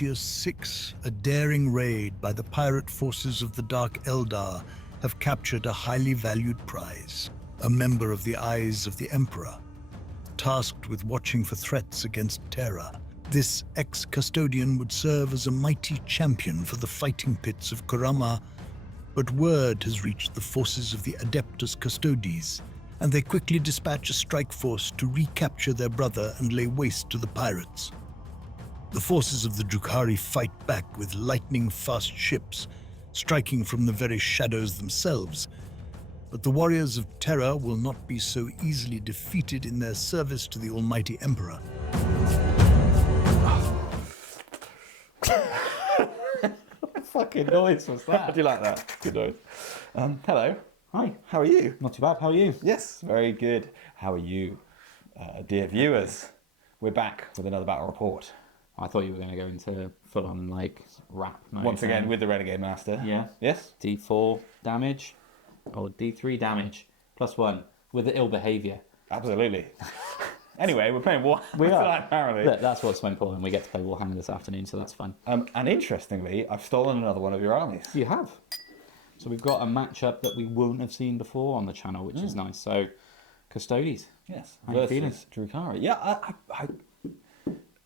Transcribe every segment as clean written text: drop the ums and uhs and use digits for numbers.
Prometheus 6, a daring raid by the pirate forces of the Dark Eldar have captured a highly valued prize, a member of the Eyes of the Emperor, tasked with watching for threats against Terra. This ex-custodian would serve as a mighty champion for the fighting pits of Kurama, but word has reached the forces of the Adeptus Custodes, and they quickly dispatch a strike force to recapture their brother and lay waste to the pirates. The forces of the Drukhari fight back with lightning-fast ships, striking from the very shadows themselves. But the warriors of Terra will not be so easily defeated in their service to the Almighty Emperor. What fucking noise was that? Do you like that? Good noise. Hello. Hi. How are you? Not too bad. How are you? Yes, very good. How are you, dear viewers? We're back with another battle report. I thought you were going to go into full-on like rap mode. Once again with the Renegade Master. Yeah. Yes. D4 damage or D3 damage +1 with the ill behaviour. Absolutely. Anyway, we're playing Warhammer. We are. Apparently. Look, that's what's so important. We get to play Warhammer this afternoon, so that's fun. And interestingly, I've stolen another one of your armies. You have. So we've got a matchup that we won't have seen before on the channel, which is nice. So, Custodes. Yes. How you feeling? Versus Drukhari. Yeah,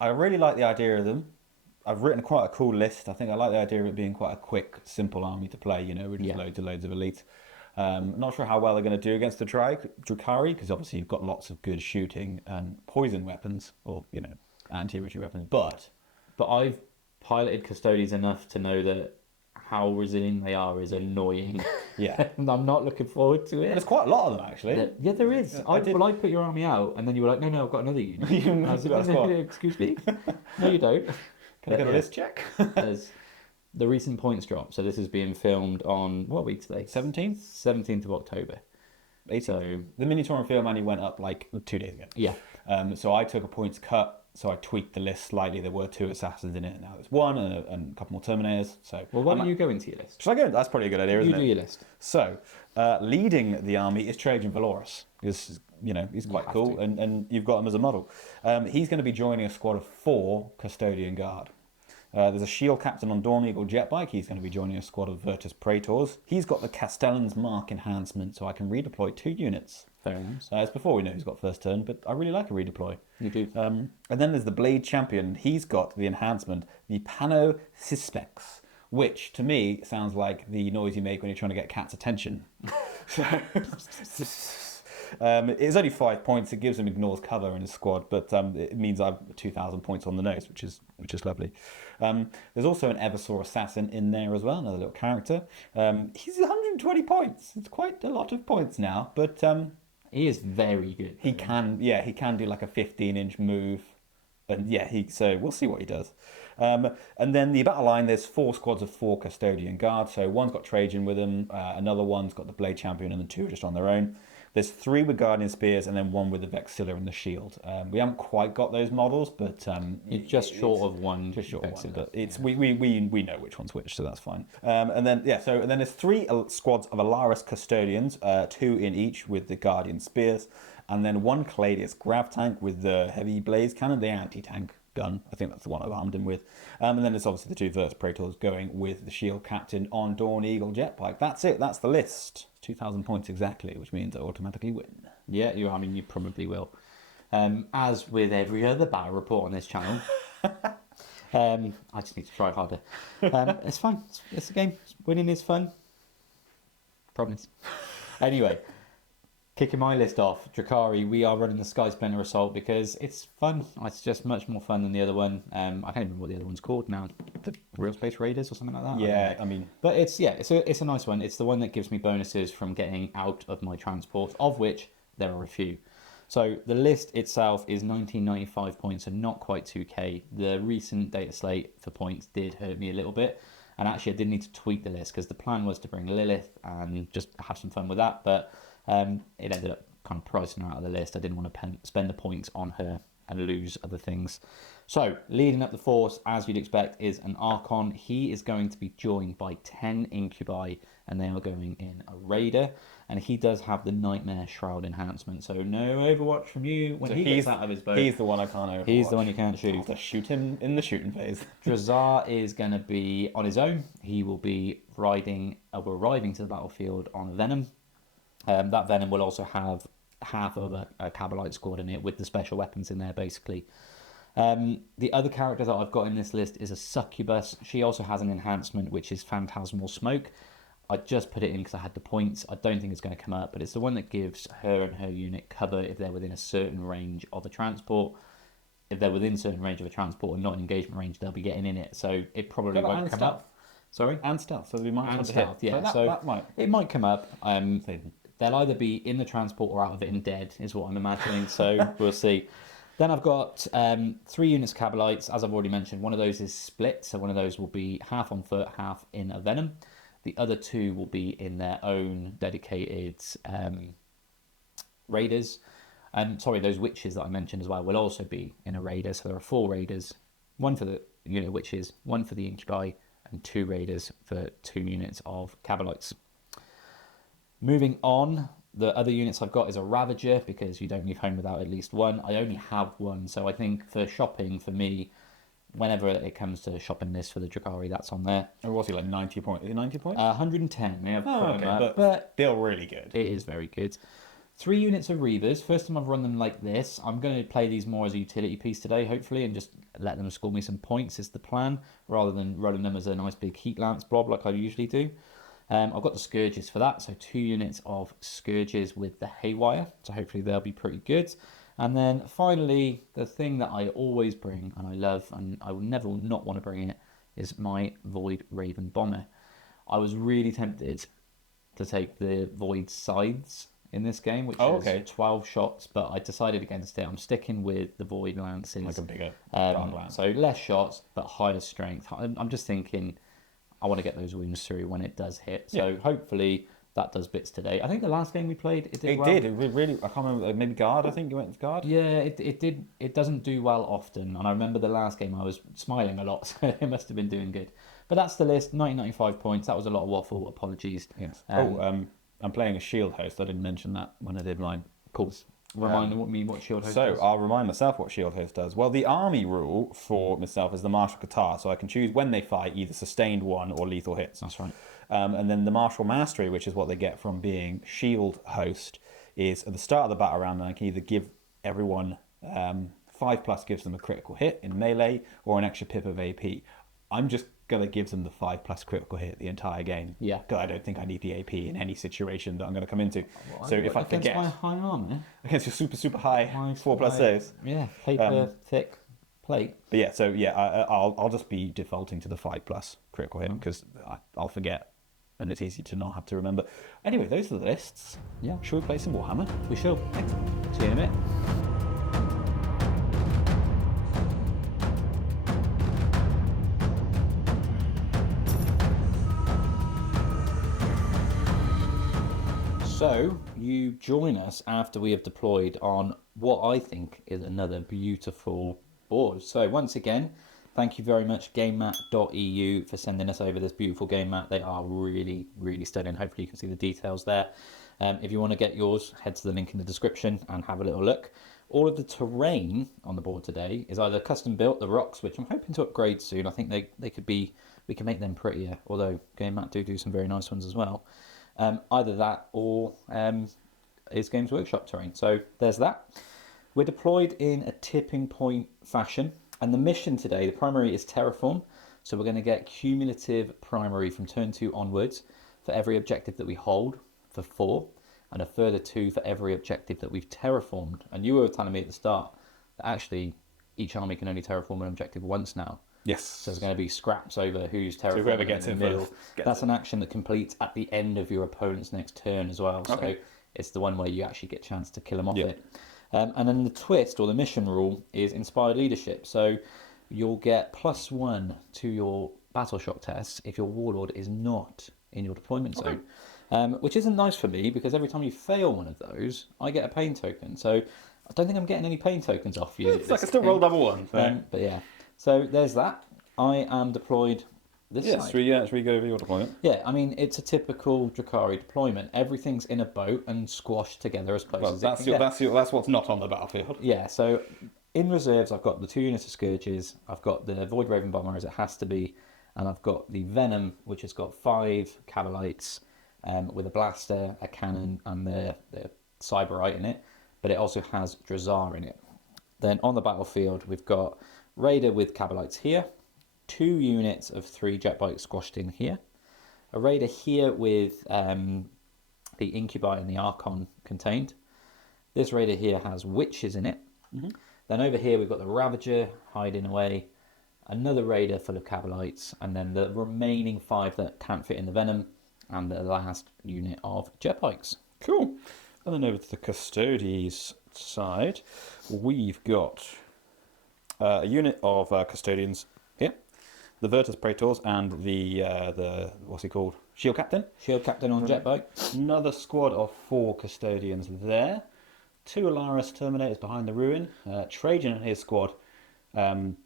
I really like the idea of them. I've written quite a cool list. I think I like the idea of it being quite a quick, simple army to play, you know, with just loads and loads of elites. Not sure how well they're going to do against the Drukhari, because obviously you've got lots of good shooting and poison weapons, or, you know, anti-infantry weapons. But I've piloted Custodes enough to know that how resilient they are is annoying. yeah. And I'm not looking forward to it. There's quite a lot of them, actually. Yeah, there is. Yeah, I put your army out, and then you were like, no, I've got another unit. You I was got a squad. excuse me? No, you don't. Can I get a list check? There's the recent points drop. So this is being filmed on, what week today? 17th? 17th of October. 18th. So the Minotaur and Field Manual went up like 2 days ago. Yeah. So I took a points cut. So I tweaked the list slightly. There were 2 assassins in it. Now there's 1 and a couple more Terminators. So Well, why don't you go into your list? Should I go? That's probably a good idea, isn't You it? do your list. So, leading the army is Trajan Valorous. Because, you know, he's quite cool, and you've got him as a model. He's going to be joining a squad of 4 Custodian Guard. There's a shield captain on Dawn Eagle Jetbike. He's going to be joining a squad of Virtus Praetors. He's got the Castellan's Mark enhancement, so I can redeploy 2 units. Very nice. It's before we know he's got first turn, but I really like a redeploy. You do. And then there's the Blade Champion. He's got the enhancement, the Pano Cispex, which to me sounds like the noise you make when you're trying to get cat's attention. It's only 5 points. It gives him ignores cover in his squad, but it means I've 2,000 points on the nose, which is lovely. There's also an Eversaw Assassin in there as well, another little character. He's 120 points. It's quite a lot of points now, but He is very good. he can do like a 15-inch move, and so we'll see what he does. And then the battle line, there's 4 squads of 4 Custodian Guards. So one's got Trajan with them, another one's got the Blade Champion, and the 2 are just on their own. There's 3 with Guardian Spears, and then 1 with the Vexilla and the Shield. We haven't quite got those models, but You're just short of one. just short of one. Vexilla. But it's we know which one's which, so that's fine. And then there's 3 squads of Alaris Custodians, 2 in each with the Guardian Spears, and then 1 Caladius Grav Tank with the heavy blaze cannon, the anti-tank gun. I think that's the one I've armed him with. And then there's obviously the 2 Virtus Praetors going with the Shield Captain on Dawn Eagle Jetbike. That's it. That's the list. 2,000 points exactly, which means I automatically win. Yeah, you probably will. As with every other battle report on this channel. I just need to try harder. It's fine. It's a game. Winning is fun. Promise. Anyway, kicking my list off, Drukhari, we are running the Sky Splinter Assault because it's fun. It's just much more fun than the other one. I can't even remember what the other one's called now. The Real Space Raiders or something like that? Yeah, I mean... But it's a nice one. It's the one that gives me bonuses from getting out of my transport, of which there are a few. So the list itself is 1995 points and not quite 2k. The recent data slate for points did hurt me a little bit. And actually I did need to tweak the list because the plan was to bring Lilith and just have some fun with that. But it ended up kind of pricing her out of the list. I didn't want to spend the points on her and lose other things. So, leading up the force, as you'd expect, is an Archon. He is going to be joined by 10 Incubi, and they are going in a Raider. And he does have the Nightmare Shroud enhancement, so no Overwatch from you when he gets out of his boat. He's the one I can't Overwatch. He's the one you can't shoot. I'll have to shoot him in the shooting phase. Drazar is going to be on his own. He will be arriving to the battlefield on Venom. That Venom will also have half of a Cabalite squad in it with the special weapons in there, basically. The other character that I've got in this list is a Succubus. She also has an enhancement, which is Phantasmal Smoke. I just put it in because I had the points. I don't think it's going to come up, but it's the one that gives her and her unit cover if they're within a certain range of a transport. If they're within a certain range of a transport and not in engagement range, they'll be getting in it. So it probably won't come up. Sorry? And stealth, so we might have to stealth, hit. yeah. So that might... It might come up. They'll either be in the transport or out of it and dead, is what I'm imagining. So we'll see. Then I've got 3 units of Cabalites. As I've already mentioned, one of those is split. So one of those will be half on foot, half in a Venom. The other 2 will be in their own dedicated Raiders. Those Witches that I mentioned as well will also be in a Raider. So there are 4 Raiders. 1 for the unit Witches, 1 for the Incubi, and 2 Raiders for 2 units of Cabalites. Moving on, the other units I've got is a Ravager, because you don't leave home without at least one. I only have one, so I think for shopping, for me, whenever it comes to shopping list for the Drukhari, that's on there. Or was he like 90 points? Is it 90 points? 110. Yeah, okay, but still really good. It is very good. 3 units of Reavers. First time I've run them like this. I'm going to play these more as a utility piece today, hopefully, and just let them score me some points is the plan, rather than rolling them as a nice big heat lance blob like I usually do. I've got the Scourges for that, so 2 units of Scourges with the Haywire, so hopefully they'll be pretty good. And then finally, the thing that I always bring, and I love, and I will never not want to bring it, is my Void Raven Bomber. I was really tempted to take the Void Scythes in this game, which is 12 shots, but I decided against it. I'm sticking with the Void Lances. Like a bigger dark lance. So less shots, but higher strength. I'm just thinking I want to get those wounds through when it does hit. So hopefully that does bits today. I think the last game we played, it did well. It really, I can't remember, maybe Guard, I think you went with Guard? Yeah, it did. It doesn't do well often. And I remember the last game I was smiling a lot, so it must have been doing good. But that's the list, 1995 points. That was a lot of waffle, apologies. Yes. I'm playing a Shield Host. I didn't mention that when I did mine. Cool. Remind me what Shield Host does. does. So I'll remind myself what Shield Host does. Well, the army rule for myself is the martial guitar, so I can choose when they fight either sustained 1 or lethal hits. That's right. And then the martial mastery, which is what they get from being Shield Host, is at the start of the battle round, and I can either give everyone 5+ gives them a critical hit in melee or an extra pip of AP. I'm just gonna give them the 5+ critical hit the entire game. Yeah. Because I don't think I need the AP in any situation that I'm gonna come into. So if I forget against my high armor, against your super high 4+ saves. Yeah, paper thick plate. But yeah, so yeah, I'll just be defaulting to the 5+ critical hit because I'll forget, and it's easy to not have to remember. Anyway, those are the lists. Yeah. Should we play some Warhammer? We shall. See you in a minute. So, you join us after we have deployed on what I think is another beautiful board. So, once again, thank you very much, GameMat.eu, for sending us over this beautiful game mat. They are really, really stunning. Hopefully you can see the details there. If you want to get yours, head to the link in the description and have a little look. All of the terrain on the board today is either custom built, the rocks, which I'm hoping to upgrade soon. I think they could be, we can make them prettier, although GameMat do some very nice ones as well. Either that or is Games Workshop terrain. So there's that. We're deployed in a tipping point fashion, and the mission today, the primary is terraform. So we're going to get cumulative primary from turn 2 onwards for every objective that we hold for 4, and a further 2 for every objective that we've terraformed. And you were telling me at the start that actually each army can only terraform an objective once now. Yes. So there's going to be scraps over who's terraforming. So whoever gets in in the middle. first That's an action that completes at the end of your opponent's next turn as well. Okay. So it's the one where you actually get a chance to kill them off it. And then the twist or the mission rule is inspired leadership. So you'll get +1 to your battle shock tests if your warlord is not in your deployment zone. Which isn't nice for me because every time you fail one of those, I get a pain token. So I don't think I'm getting any pain tokens off you. It's like I still roll double one. So. But yeah, so there's that. I am deployed this side. Should we go over your deployment? Yeah, I mean, it's a typical Drukhari deployment. Everything's in a boat and squashed together as close Well, as it can get. that's what's not on the battlefield. Yeah, so in reserves, I've got the 2 units of Scourges, I've got the Void Raven Bomber as it has to be, and I've got the Venom, which has got 5 Cavalites with a blaster, a cannon, and the Cyberite in it, but it also has Drazar in it. Then on the battlefield, we've got Raider with Cavalites here, 2 units of 3 jet bikes squashed in here, a Raider here with the Incubi and the Archon contained. This Raider here has Witches in it. Mm-hmm. Then over here we've got the Ravager hiding away, another Raider full of Cavalites, and then the remaining 5 that can't fit in the Venom, and the last unit of jet bikes. Cool. And then over to the Custodes side, we've got a unit of Custodians here, the Virtus Praetors, and the what's he called? Shield Captain. Shield Captain on jet bike. Another squad of 4 Custodians there. 2 Alaris Terminators behind the ruin. Trajan and his squad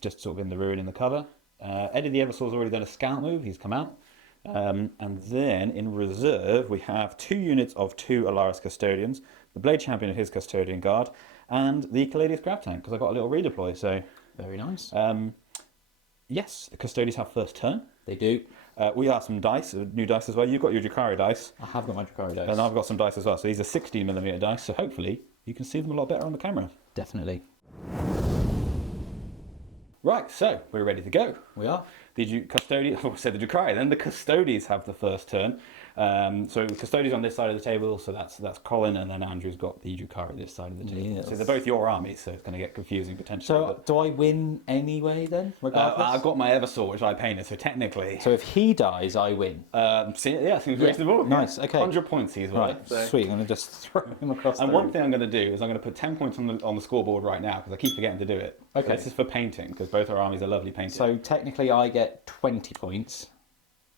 just sort of in the ruin in the cover. Eddie the Eversoul's already done a scout move. He's come out. And then in reserve, we have 2 units of 2 Alaris Custodians, the Blade Champion and his Custodian Guard, and the Caladius Grab Tank, because I got a little redeploy. So very nice. Yes, the Custodians have first turn. They do. We have some dice, new dice as well. You've got your Drukhari dice. I have got my Drukhari dice. And I've got some dice as well. So these are 16mm dice, so hopefully you can see them a lot better on the camera. Definitely. Right, so we're ready to go. We are. The Custodians, I said the Drukhari, then the Custodes have the first turn. So the Custodes on this side of the table, so that's Colin, and then Andrew's got the Drukhari this side of the table. Yes. So they're both your armies, so it's going to get confusing potentially. So do I win anyway then, regardless? I've got my Eversaw, which I painted, so technically... So if he dies, I win? Seems reasonable. Nice, okay. 100 points he's won. Right, so. Sweet, I'm going to just throw him across And the one room. thing I'm going to do is I'm going to put 10 points on the scoreboard right now, because I keep forgetting to do it. Okay. So this is for painting, because both our armies are lovely painted. So technically I get 20 points.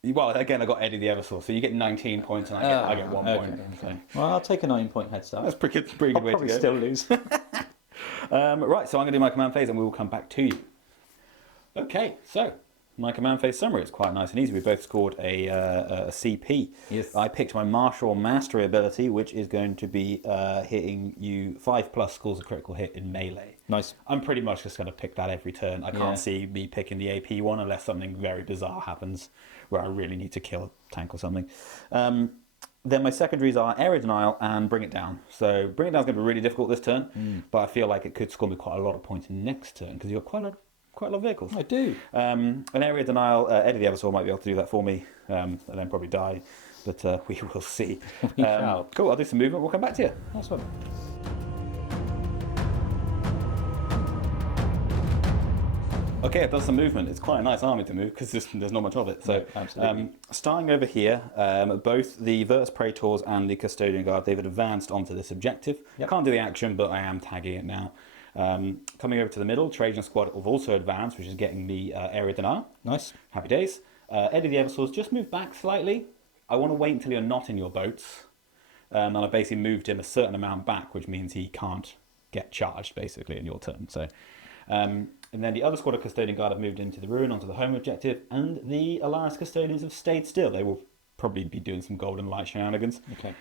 Well, again, I got Eddie the Eversaw, so you get 19 points and I get 1 point. Okay. Well, I'll take a 9-point head start. That's pretty good I'll way to probably go. still lose. Right, so I'm going to do my command phase and we will come back to you. Okay, so my command phase summary is quite nice and easy. We both scored a CP. Yes. I picked my Martial Mastery ability, which is going to be hitting you 5+ scores of critical hit in melee. Nice. I'm pretty much just going to pick that every turn. I can't see me picking the AP one unless something very bizarre happens where I really need to kill a tank or something. Then my secondaries are Area Denial and Bring It Down. So Bring It Down is going to be really difficult this turn, but I feel like it could score me quite a lot of points next turn because you've got quite a lot of vehicles. I do. An Area Denial, Eddie the Eversaw might be able to do that for me, and then probably die, but we will see. We shall. Cool, I'll do some movement, we'll come back to you. Nice one. Okay, I've done some movement. It's quite a nice army to move because there's not much of it. So, Yeah, absolutely. starting over here, both the Virtus Praetors and the Custodian Guard, they've advanced onto this objective. Yep. Can't do the action, but I am tagging it now. Coming over to the middle, Trajan Squad have also advanced, which is getting me Area Denial. Nice. Happy days. Eddie the Eversaw's just moved back slightly. I want to wait until you're not in your boats. And I basically moved him a certain amount back, which means he can't get charged, basically, in your turn. So, and then the other squad of Custodian Guard have moved into the ruin onto the home objective, and the Alaris Custodians have stayed still. They will probably be doing some golden light shenanigans. Okay.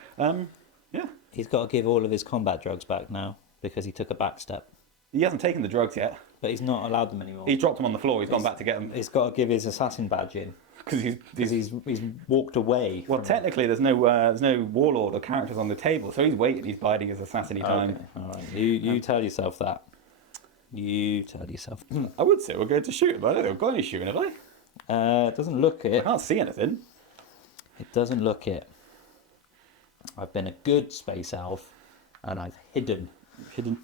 Yeah. He's got to give all of his combat drugs back now because he took a back step. He hasn't taken the drugs yet. But he's not allowed them anymore. He dropped them on the floor. He's gone back to get them. He's got to give his assassin badge in Because he's walked away. well, technically, there's no warlord or characters on the table, so he's waiting. He's biding his assassin time. Okay. All right. You tell yourself that. You tell yourself. I would say we're going to shoot him. I don't think I've got any shooting, have I? It doesn't look I it. can't see anything. It doesn't look it. I've been a good space elf, and I've hidden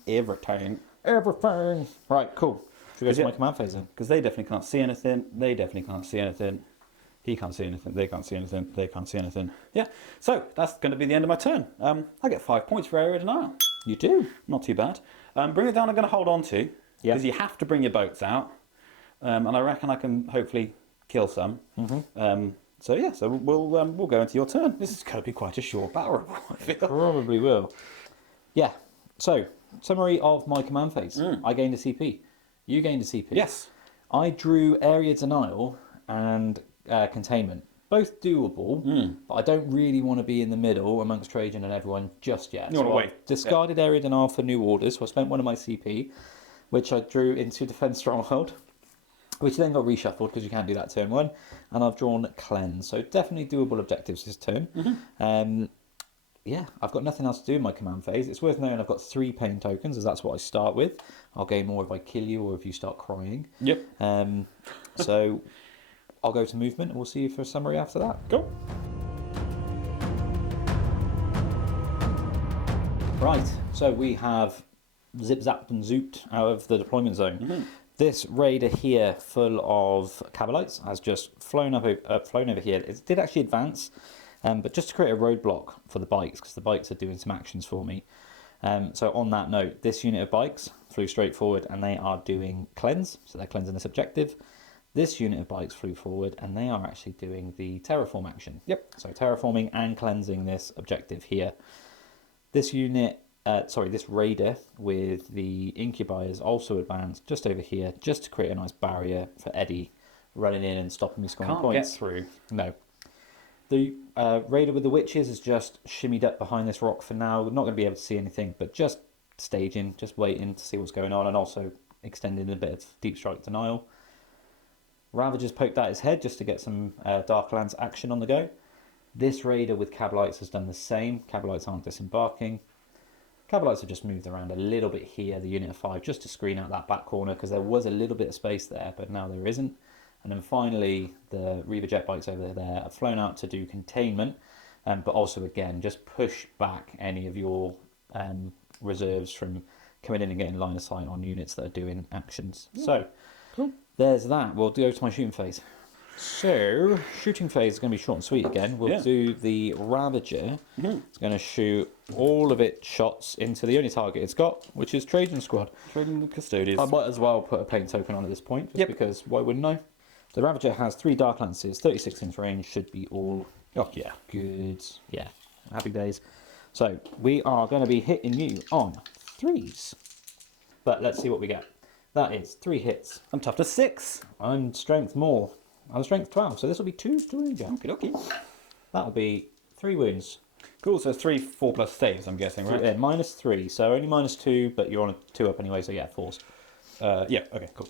Everything. everything. Right, cool. Should we go to Yeah. my command phase then? Because they definitely can't see anything. They definitely can't see anything. He can't see anything. They can't see anything. They can't see anything. Yeah. So that's going to be the end of my turn. I get 5 points for Area Denial. You do. Not too bad. Bring It Down I'm going to hold on to. Yeah. Because you have to bring your boats out. And I reckon I can hopefully kill some. So we'll go into your turn. This is going to be quite a short battle report, I feel. Probably will. Yeah. So summary of my command phase. I gained a CP. You gained a CP. Yes. I drew area denial and containment. Both doable, but I don't really want to be in the middle amongst Trajan and everyone just yet. You want to wait. I discarded area denial for new orders, so I spent one of my CP, which I drew into Defense Stronghold, which then got reshuffled because you can't do that turn 1, and I've drawn Cleanse. So definitely doable objectives this turn. Yeah, I've got nothing else to do in my command phase. It's worth knowing I've got 3 pain tokens, as that's what I start with. I'll gain more if I kill you or if you start crying. Yep. So I'll go to movement and we'll see you for a summary after that. Cool. Right, so we have zip-zapped and zooped out of the deployment zone. This raider here, full of Cabalites, has just flown over here. It did actually advance, but just to create a roadblock for the bikes, because the bikes are doing some actions for me. So on that note, this unit of bikes flew straight forward and they are doing cleanse, so they're cleansing this objective. This unit of bikes flew forward and they are actually doing the terraform action. Yep. So terraforming and cleansing this objective here. This unit, this raider with the incubies also advanced just over here, just to create a nice barrier for Eddie running in and stopping me scoring points. Get through. No. The raider with the witches is just shimmied up behind this rock for now. We're not going to be able to see anything, but just staging, just waiting to see what's going on, and also extending a bit of deep strike denial. Ravager's poked out his head just to get some Darklands action on the go. This raider with Cabalites has done the same. Cabalites aren't disembarking. Cabalites have just moved around a little bit here, the unit of 5, just to screen out that back corner, because there was a little bit of space there, but now there isn't. And then finally, the Reaver jet bikes over there have flown out to do containment, but also, again, just push back any of your reserves from coming in and getting line of sight on units that are doing actions. So, cool. There's that. We'll go to my shooting phase. So, shooting phase is going to be short and sweet again. We'll do the Ravager. It's going to shoot all of its shots into the only target it's got, which is Trajan Squad. Trajan Custodes. I might as well put a paint token on at this point, just because why wouldn't I? The Ravager has 3 Dark Lances, 36 inch range, should be all good. Yeah, happy days. So, we are going to be hitting you on 3s. But let's see what we get. That is 3 hits. I'm tough to 6. I'm strength more. I'm strength 12, so this will be 2 to Ranger. Okay. That'll be 3 wounds. Cool, so 3 4+ saves, I'm guessing, right? Yeah, -3, so only -2, but you're on a 2 up anyway, so yeah, 4s. Yeah, okay, cool.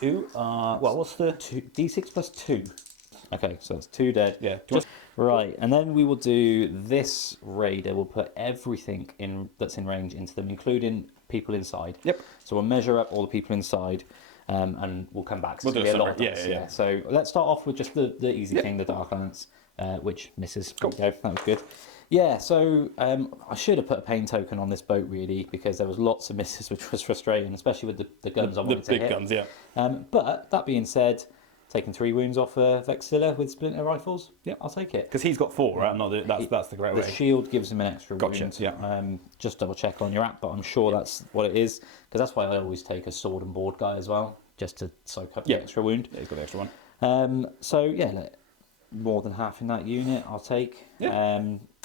2 are... Well, what's the... D6 plus 2. Okay, so that's 2 dead. Yeah. Right, and then we will do this raider. We'll put everything in that's in range into them, including people inside. Yep. So we'll measure up all the people inside, and we'll come back. We'll do a summary. Yeah. So let's start off with just the easy thing, the Dark Lance, which misses. Cool. There we go. That was good. Yeah, so I should have put a pain token on this boat, really, because there was lots of misses, which was frustrating, especially with the guns I wanted to hit. The big guns, yeah. But that being said, taking 3 wounds off Vexilla with splinter rifles, yeah, I'll take it. Because he's got 4, right? That's the great way. The shield gives him an extra Gotcha, wound. yeah. Just double check on your app, but I'm sure that's what it is, because that's why I always take a sword and board guy as well, just to soak up the extra wound. Yeah, he's got the extra one. So yeah, more than half in that unit, I'll take. Yeah.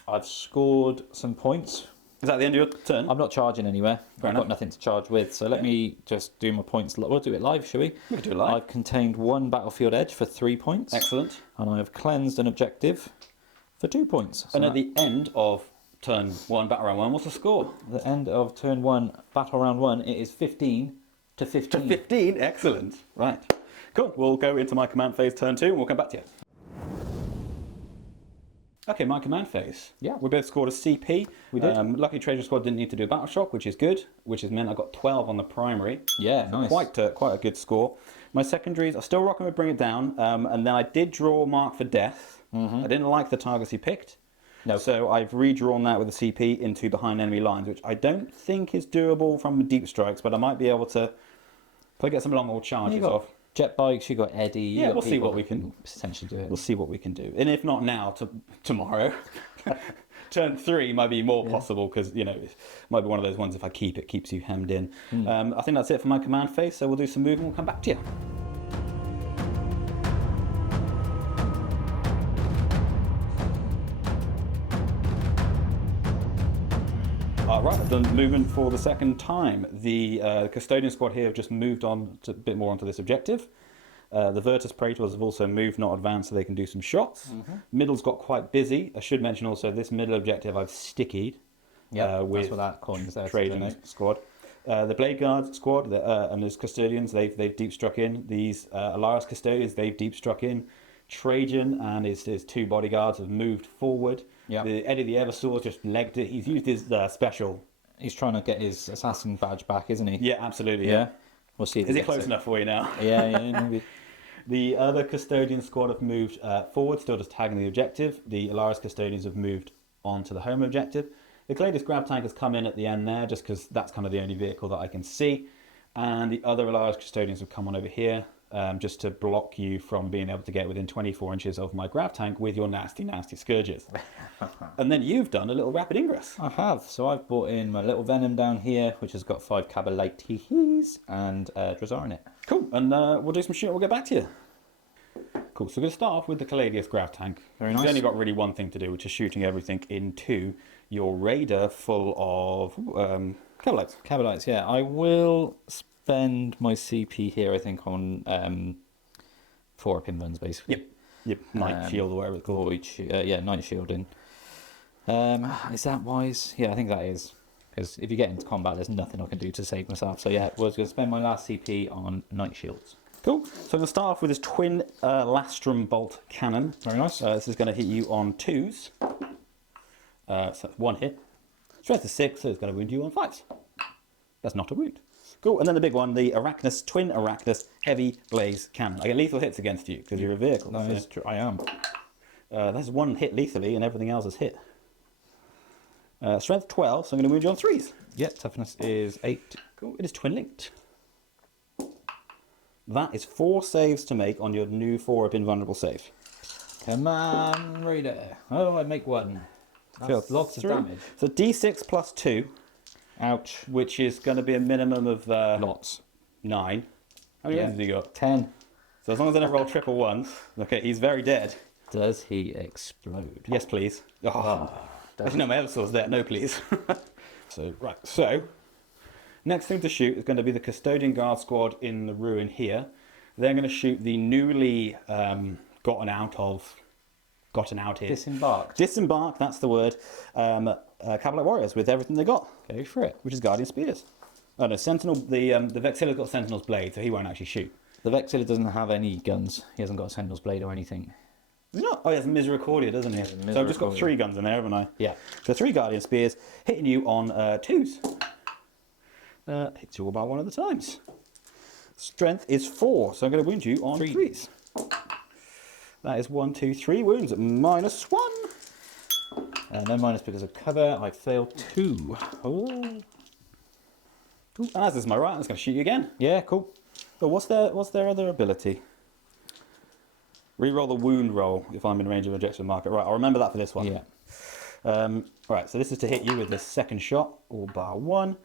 I've scored some points. Is that the end of your turn? I'm not charging anywhere. Fair I've enough. got nothing to charge with, so let me just do my points. We'll do it live, shall we? We can do it live. I've contained 1 battlefield edge for 3 points. Excellent. And I have cleansed an objective for 2 points. So And at the end of turn 1, battle round 1, what's the score? the end of turn 1, battle round 1, it is 15 to 15. To 15, excellent. Right. Cool. We'll go into my command phase turn 2 and we'll come back to you. Okay, my command phase. Yeah. We both scored a CP. We did. Lucky Trajan Squad didn't need to do a battle shock, which is good, which has meant I got 12 on the primary. Yeah, nice. Quite a good score. My secondaries are still rocking with Bring It Down, and then I did draw Mark for Death. I didn't like the targets he picked. No. So I've redrawn that with a CP into behind enemy lines, which I don't think is doable from deep strikes, but I might be able to get some long haul charges off. Jet bikes, you got Eddie. Yeah, we'll see what we can potentially do. We'll see what we can do, and if not now, tomorrow. Turn 3 might be more possible because it might be one of those ones. If I keep it, keeps you hemmed in. I think that's it for my command phase. So we'll do some movement. We'll come back to you. Right, I've done movement for the second time. The Custodian squad here have just moved on to a bit more onto this objective. The Virtus Praetors have also moved, not advanced, so they can do some shots. Middle's got quite busy. I should mention also this middle objective I've stickied with that's what that coin's there. Trajan's squad. The Blade Guard squad and his Custodians, they've deep struck in. These Alaris Custodians, they've deep struck in. Trajan and his two bodyguards have moved forward. The Eddie the Eversaw just legged it. He's used his special. He's trying to get his assassin badge back, isn't he? Yeah, absolutely. Yeah. We'll see. If Is it close enough for you now? Yeah. Maybe. The other Custodian squad have moved forward, still just tagging the objective. The Alaris Custodians have moved on to the home objective. The Claydus grab tank has come in at the end there, just because that's kind of the only vehicle that I can see. And the other Alaris Custodians have come on over here, just to block you from being able to get within 24 inches of my grab tank with your nasty, nasty scourges. And then you've done a little rapid ingress. I have. So I've brought in my little Venom down here, which has got 5 Cabalites and Drukhari in it. Cool. And we'll do some shooting. We'll get back to you. Cool. So we're going to start off with the Caladius grab tank. Very nice. We've only got really one thing to do, which is shooting everything into your raider full of Cabalites. Cabalites, yeah. I will spend my CP here, I think, on 4 pin guns, basically. Yep. Knight shield or whatever it's called. Knight shielding. Is that wise? Yeah, I think that is. Because if you get into combat, there's nothing I can do to save myself. So yeah, I was going to spend my last CP on Knight shields. Cool. So I'm going to start off with this twin Lastrum bolt cannon. Very nice. This is going to hit you on 2s. So that's 1 hit. Strength is 6, so it's going to wound you on 5s. That's not a wound. Cool. And then the big one, the Arachnus, twin Arachnus heavy blaze cannon. I get lethal hits against you because you're a vehicle. That is true. I am. That's 1 hit lethally and everything else is hit. Strength 12, so I'm going to wound you on 3s. Yeah, toughness is 8. Cool. It is twin linked. That is 4 saves to make on your new 4-up invulnerable save. Come on, Raider. Oh, I make 1. That's lots of damage. So D6 plus 2. Ouch. Which is going to be a minimum of Lots. 9. How many wounds have you got? 10. So as long as I don't roll triple ones. Okay, he's very dead. Does he explode? Yes, please. Oh. Actually, no, my Eversaw's there. No, please. So, next thing to shoot is going to be the Custodian Guard squad in the ruin here. They're going to shoot the newly gotten out here. Disembark, that's the word. Cavalry warriors with everything they got. Go for it. Which is Guardian Spears. Oh no, Sentinel, the Vexilla's got Sentinel's blade, so he won't actually shoot. The Vexilla doesn't have any guns. He hasn't got a Sentinel's blade or anything. Does he not? Oh, he has Misericordia, doesn't he? So I've just got 3 guns in there, haven't I? Yeah. So 3 Guardian Spears hitting you on 2s. Hits you all by 1 of the times. Strength is 4, so I'm going to wound you on 3s. That is 1, 2, 3 wounds at -1. No minus because of cover. I failed 2. Oh. Cool. As this is my right, I'm just going to shoot you again. Yeah, cool. But what's their other ability? Reroll the wound roll if I'm in range of objective marker. Right, I'll remember that for this one. Yeah. Right, so this is to hit you with the second shot, all bar 1.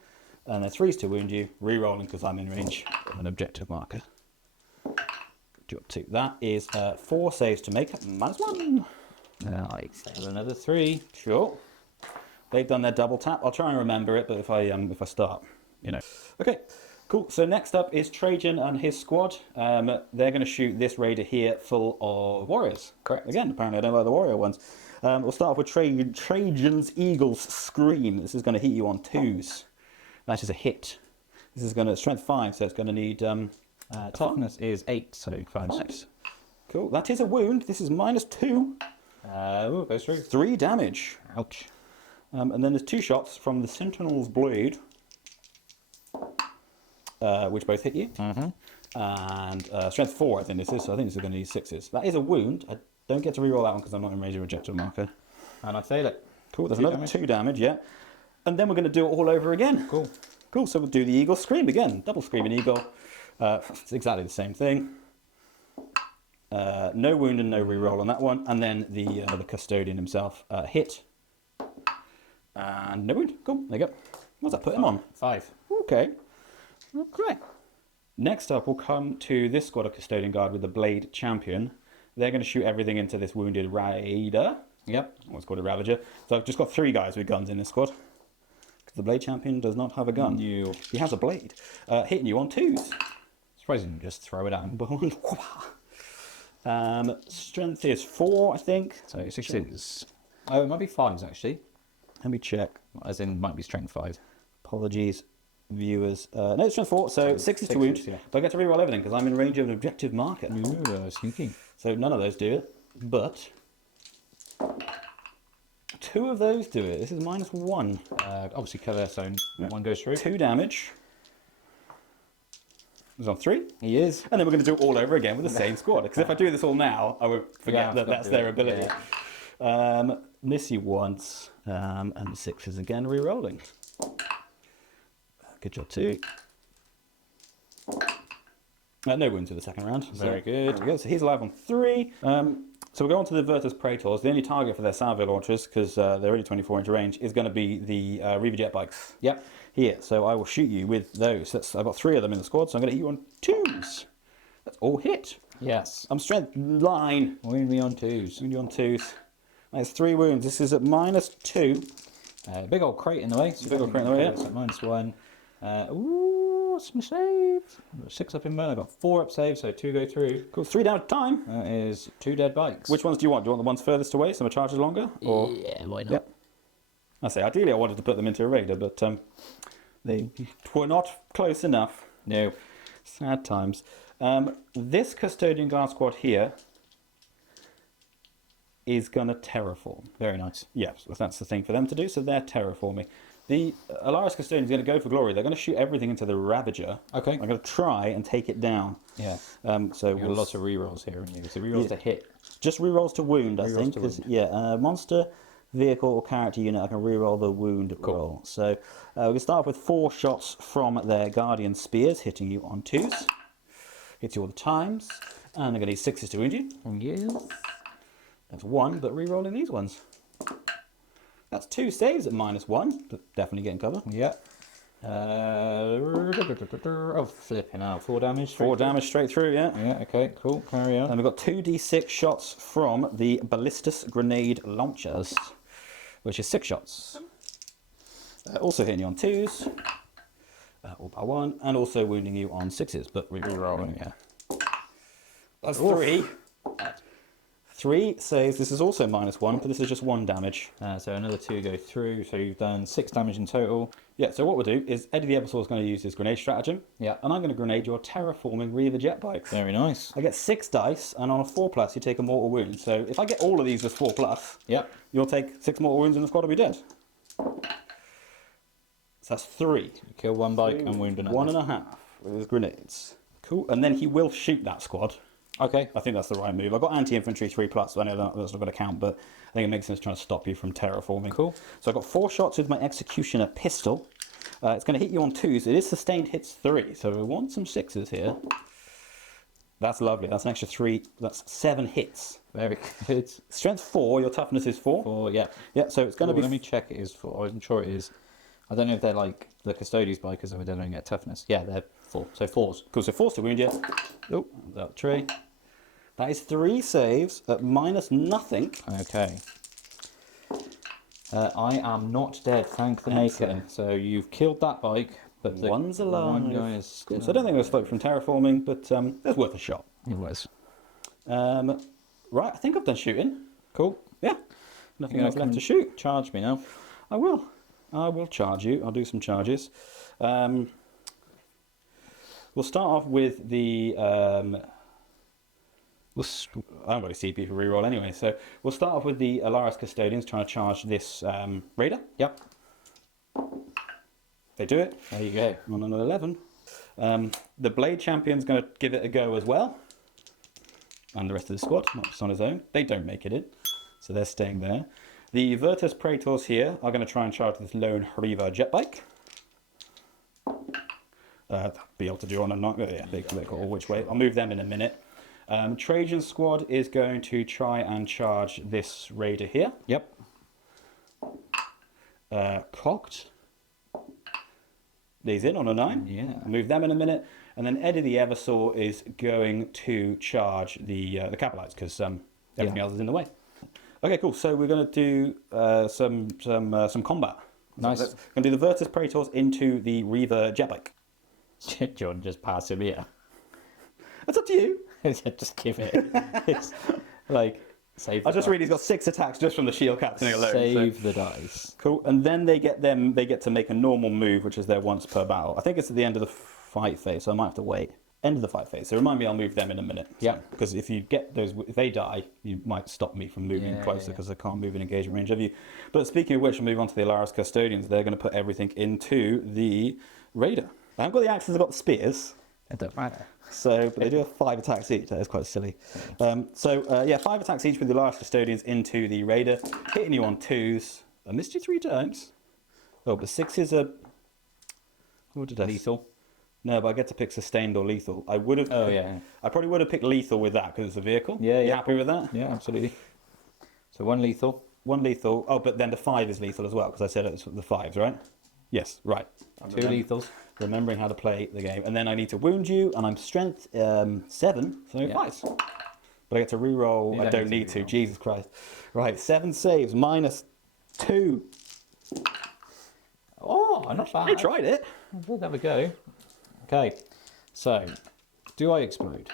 And then 3's to wound you, re-rolling because I'm in range of an objective marker. Do up to. That is 4 saves to make, -1. Nice. Another 3. Sure. They've done their double tap. I'll try and remember it, but if I start, you know. Okay, cool. So next up is Trajan and his squad. They're going to shoot this raider here full of warriors. Correct. Again, apparently I don't like the warrior ones. We'll start off with Trajan's Eagle's Scream. This is going to hit you on 2s. That is a hit. This is going to strength 5, so it's going to need toughness is 8, so 5. Cool. That is a wound. This is -2. Goes through. 3 damage. Ouch. And then there's 2 shots from the Sentinel's blade, which both hit you. And strength 4, I think this is. So I think this is going to need 6s. That is a wound. I don't get to reroll that one because I'm not in range of objective marker. And I fail it. Cool. There's another 2 damage. Yeah. And then we're going to do it all over again. Cool. Cool. So we'll do the Eagle Scream again. Double Screaming Eagle. It's exactly the same thing. No wound and no reroll on that one. And then the Custodian himself hit. And no wound. Cool. There you go. What's that put him on? 5. Okay. Okay. Next up, we'll come to this squad of Custodian Guard with the Blade Champion. They're going to shoot everything into this wounded Raider. Yep. What's called a Ravager. So I've just got 3 guys with guns in this squad. The blade champion does not have a gun. He has a blade. Hitting you on 2s. Surprised you didn't just throw it out. Strength is 4, I think. So 6s. Oh, it might be 5s actually. Let me check. As in, might be strength 5. Apologies, viewers. No, it's strength 4, so 6 is to wound. Yeah. But I get to reroll everything because I'm in range of an objective marker. Ooh, sneaky. So none of those do it, but 2 of those do it. This is -1. Obviously cover, so 1 goes through. 2 damage. He's on 3. He is. And then we're going to do it all over again with the same squad. Because if I do this all now, I would forget that that's their ability. Yeah. Miss you once. And 6s again, re-rolling. Good job, 2. No wounds in the second round. Very good. There we go. So he's alive on 3. So we'll go on to the Virtus Praetors. The only target for their salvo launchers, because they're only 24-inch range, is going to be the Reaver jet bikes. Yep. Here. So I will shoot you with those. I've got 3 of them in the squad, so I'm going to hit you on 2s. That's all hit. Yes. I'm strength 9. Wound me on 2s. Wound you on 2s. That's 3 wounds. This is at -2. Big old crate in the way. So big old crate in the way, yeah. It's at -1. Ooh, what's my save? I've got 6 up in burn. I've got 4 up save, so 2 go through. Cool. 3 down at a time. That is 2 dead bikes. Which ones do you want? Do you want the ones furthest away, so my charge is longer? Or... Yeah, why not? Yep. I say, ideally I wanted to put them into a raider, but they were not close enough. No. Sad times. This Custodian Guard squad here is going to terraform. Very nice. Yes, that's the thing for them to do, so they're terraforming. The Alaris Custodian is going to go for glory. They're going to shoot everything into the Ravager. Okay. I'm going to try and take it down. Yeah. So You've got lots of rerolls here, haven't you? So rerolls to hit. just rerolls to wound, I Rerolls think. to 'Cause, wound. yeah, monster, vehicle, or character unit, I can reroll the wound roll. So we can start off with 4 shots from their Guardian Spears, hitting you on 2s. Hits you all the times. And I'm going to need 6s to wound you. Yes. That's 1, but re-rolling these ones. That's 2 saves at -1, but definitely getting cover. Yeah. Oh, flipping out. 4 damage. 4 damage straight through, yeah. Yeah, okay, cool. Carry on. And we've got 2d6 shots from the Ballistus Grenade Launchers, which is 6 shots. Also hitting you on 2s, all by 1, and also wounding you on 6s, but re-rolling, yeah. That's 3. 3 saves. This is also -1, but this is just 1 damage. So another 2 go through, so you've done 6 damage in total. Yeah, so what we'll do is Eddie the Eversaw is going to use his grenade stratagem. Yeah. And I'm going to grenade your terraforming Reaver jet bikes. Very nice. I get 6 dice, and on a 4+ you take a mortal wound. So if I get all of these as 4+, Yep. you'll take 6 mortal wounds and the squad will be dead. So that's 3. Kill 1 bike and wound another. 1.5 with his grenades. Cool. And then he will shoot that squad. Okay. I think that's the right move. I've got anti-infantry 3+, so I know that's not going to count, but I think it makes sense trying to stop you from terraforming. Cool. So I've got 4 shots with my Executioner pistol. It's going to hit you on 2s. It is sustained hits 3, so we want some 6s here. That's lovely. That's an extra 3. That's 7 hits. Very good. Strength 4. Your toughness is 4. 4, yeah. Yeah. So it's going to be. Let me check. It is 4. I'm sure it is. I don't know if they're like the Custodes bikers or they don't get toughness. Yeah, they're 4. So 4s. Cool. So 4 to wound you. Oh, that tree. That is 3 saves at -0. Okay. I am not dead, thank the maker. Excellent. So you've killed that bike, but the One's alive. one guy is still... So I don't think it was float from terraforming, but it's worth a shot. It was. Right. I think I've done shooting. Cool. Yeah. Nothing else left to shoot. Charge me now. I will. I will charge you. I'll do some charges. We'll start off with the... I haven't got a CP for reroll anyway, so we'll start off with the Alaris Custodians trying to charge this raider. Yep. They do it. There you go. On an 11. The Blade Champion's going to give it a go as well. And the rest of the squad, not just on his own. They don't make it in, so they're staying there. The Virtus Praetors here are going to try and charge this lone Reaver jet bike. Be able to do on a night. Yeah, they can all which way. I'll move them in a minute. Trajan squad is going to try and charge this raider here. Yep. Cocked. These in on a 9. Yeah. I'll move them in a minute. And then Eddie the Eversaw is going to charge the Capelites because everything else is in the way. Okay, cool. So we're going to do some combat. Nice. So going to do the Virtus Praetors into the Reaver jet bike. John, just pass him here. That's up to you. Just give it. It's like, save the I just dice. read he's got 6 attacks just from the shield captain alone. Save the dice. Cool. And then they get to make a normal move, which is their once per battle. I think it's at the end of the fight phase, so I might have to wait. End of the fight phase. So remind me, I'll move them in a minute. Yeah. Because if you get those, if they die, you might stop me from moving closer because I can't move in engagement range of you. But speaking of which, I'll move on to the Alaris Custodians. They're going to put everything into the Raider. I haven't got the axes, I've got the spears. It don't matter. So, but they do have 5 attacks each. That is quite silly. 5 attacks each with the Alaris Custodians into the Raider, hitting you on 2s. I missed you 3 times. Oh, but 6s are... What did I... Lethal. No, but I get to pick sustained or lethal. I would have... Oh, yeah. I probably would have picked lethal with that because it's a vehicle. Yeah, You yeah. happy with that? Yeah, absolutely. So 1 lethal. 1 lethal. Oh, but then the 5 is lethal as well because I said it's the 5s, right? Yes, right. 2 lethals. Remembering how to play the game. And then I need to wound you, and I'm strength 7, so 5s. But I get to reroll. You I don't need to. Jesus Christ. Right, 7 saves, -2. Oh, not bad. I tried it. Well, there we go. Okay, so do I explode?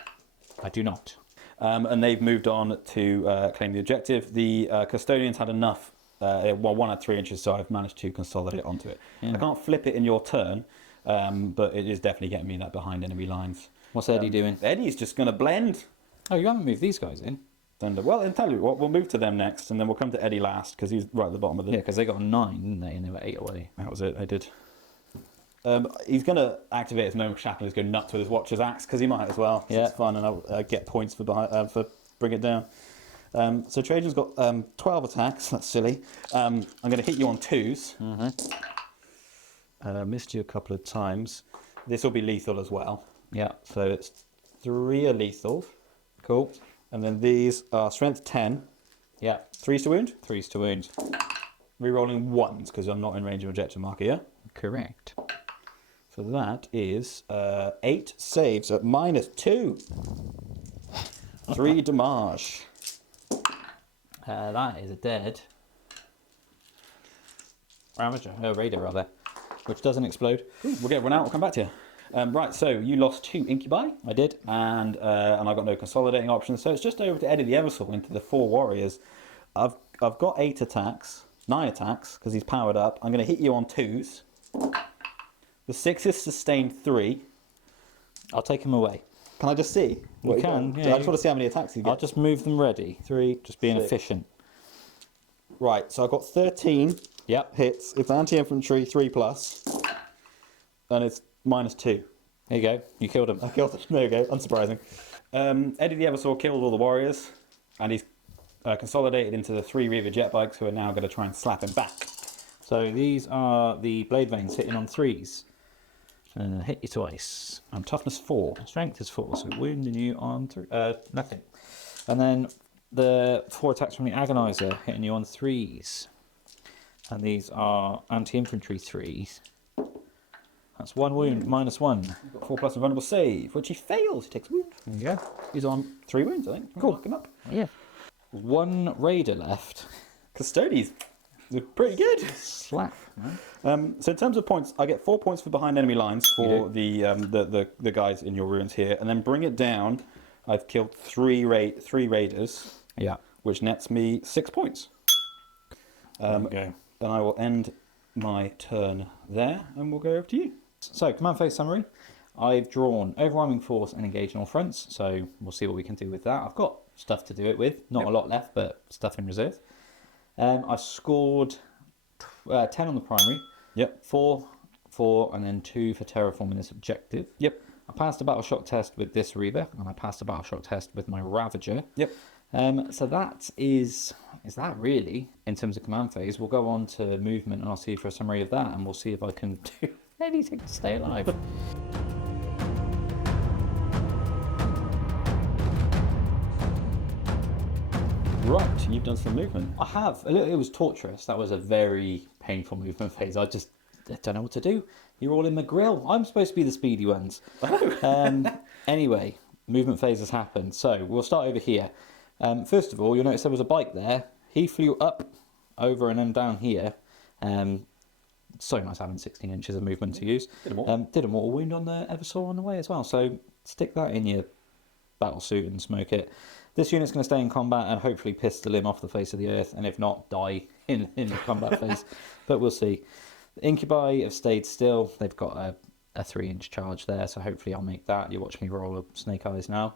I do not. And they've moved on to claim the objective. The Custodians had enough. One had 3 inches, so I've managed to consolidate onto it. Yeah. I can't flip it in your turn, but it is definitely getting me that behind enemy lines. What's Eddie doing? Eddie's just going to blend. Oh, you haven't moved these guys in? Thunder. Well, I'll tell you what, we'll move to them next, and then we'll come to Eddie last, because he's right at the bottom of the... Yeah, because they got a 9, didn't they? And they were 8 away. That was it, I did. He's going to activate his Gnome Shackle. He's going nuts with his Watcher's Axe, because he might as well. Yeah. It's fun, and I'll get points for bring it down. So Trajan's got 12 attacks. That's silly. I'm going to hit you on 2s. Missed you a couple of times. This will be lethal as well. Yeah. So it's 3 are lethal. Cool. And then these are strength 10. Yeah. 3s to wound. 3s to wound. Rerolling 1s because I'm not in range of objective marker, yeah? Correct. So that is 8 saves at -2. 3 damage. That is a dead Ravager. Oh, Raider, rather. Which doesn't explode. We'll get one out. We'll come back to you. Right, so you lost 2 Incubi. I did. And I got no consolidating options. So it's just over to Eddie the Eversoul into the 4 warriors. I've got 8 attacks, 9 attacks, because he's powered up. I'm going to hit you on 2s. The 6 is sustained 3. I'll take him away. Can I just see? You can, got? yeah, I just want to see how many attacks you get. I'll just move them ready. 3, just being 6. efficient. Right, so I've got 13 Yep. hits. It's anti-infantry 3+, and it's -2. There you go. You killed him. I killed it. There you go. Unsurprising. Eddie the Eversaw killed all the warriors, and he's consolidated into the 3 Reaver jet bikes, who are now going to try and slap him back. So these are the blade veins hitting on 3s. Hit you twice. Toughness 4. Strength is 4, so wounding you on nothing. And then the 4 attacks from the Agonizer hitting you on 3s. And these are anti-infantry 3s. That's 1 wound, -1. He's got 4+ invulnerable save, which he fails. He takes a wound. There you go. He's on 3 wounds, I think. Cool. Lock him up. Yeah. 1 Raider left. Custodes. They're pretty good. Slap, man. So in terms of points, I get 4 points for behind enemy lines for You the guys in your ruins here, and then bring it down. I've killed 3 raiders, Yeah. which nets me 6 points. Okay. And I will end my turn there, and we'll go over to you. So, command phase summary. I've drawn overwhelming force and engage on all fronts, so we'll see what we can do with that. I've got stuff to do it with, not a lot left, but stuff in reserve. I've scored 10 on the primary. Yep. 4, and then 2 for terraforming this objective. Yep. I passed a battle shock test with this Reaver, and I passed a battle shock test with my Ravager. Yep. So that is that really, in terms of command phase. We'll go on to movement, and I'll see you for a summary of that, and we'll see if I can do anything to stay alive. Right, you've done some movement. I have. It was torturous. That was a very painful movement phase. I don't know what to do. You're all in the grill. I'm supposed to be the speedy ones. Anyway, movement phase has happened. So we'll start over here. First of all, you'll notice there was a bike there. He flew up, over, and then down here. So nice having 16 inches of movement to use. Did a mortal wound on the Eversaw on the way as well. So stick that in your battle suit and smoke it. This unit's going to stay in combat and hopefully pistol him off the face of the earth, and if not, die in the combat phase. But we'll see. The Incubi have stayed still. They've got a 3-inch charge there, so hopefully I'll make that. You watch me roll a snake eyes now.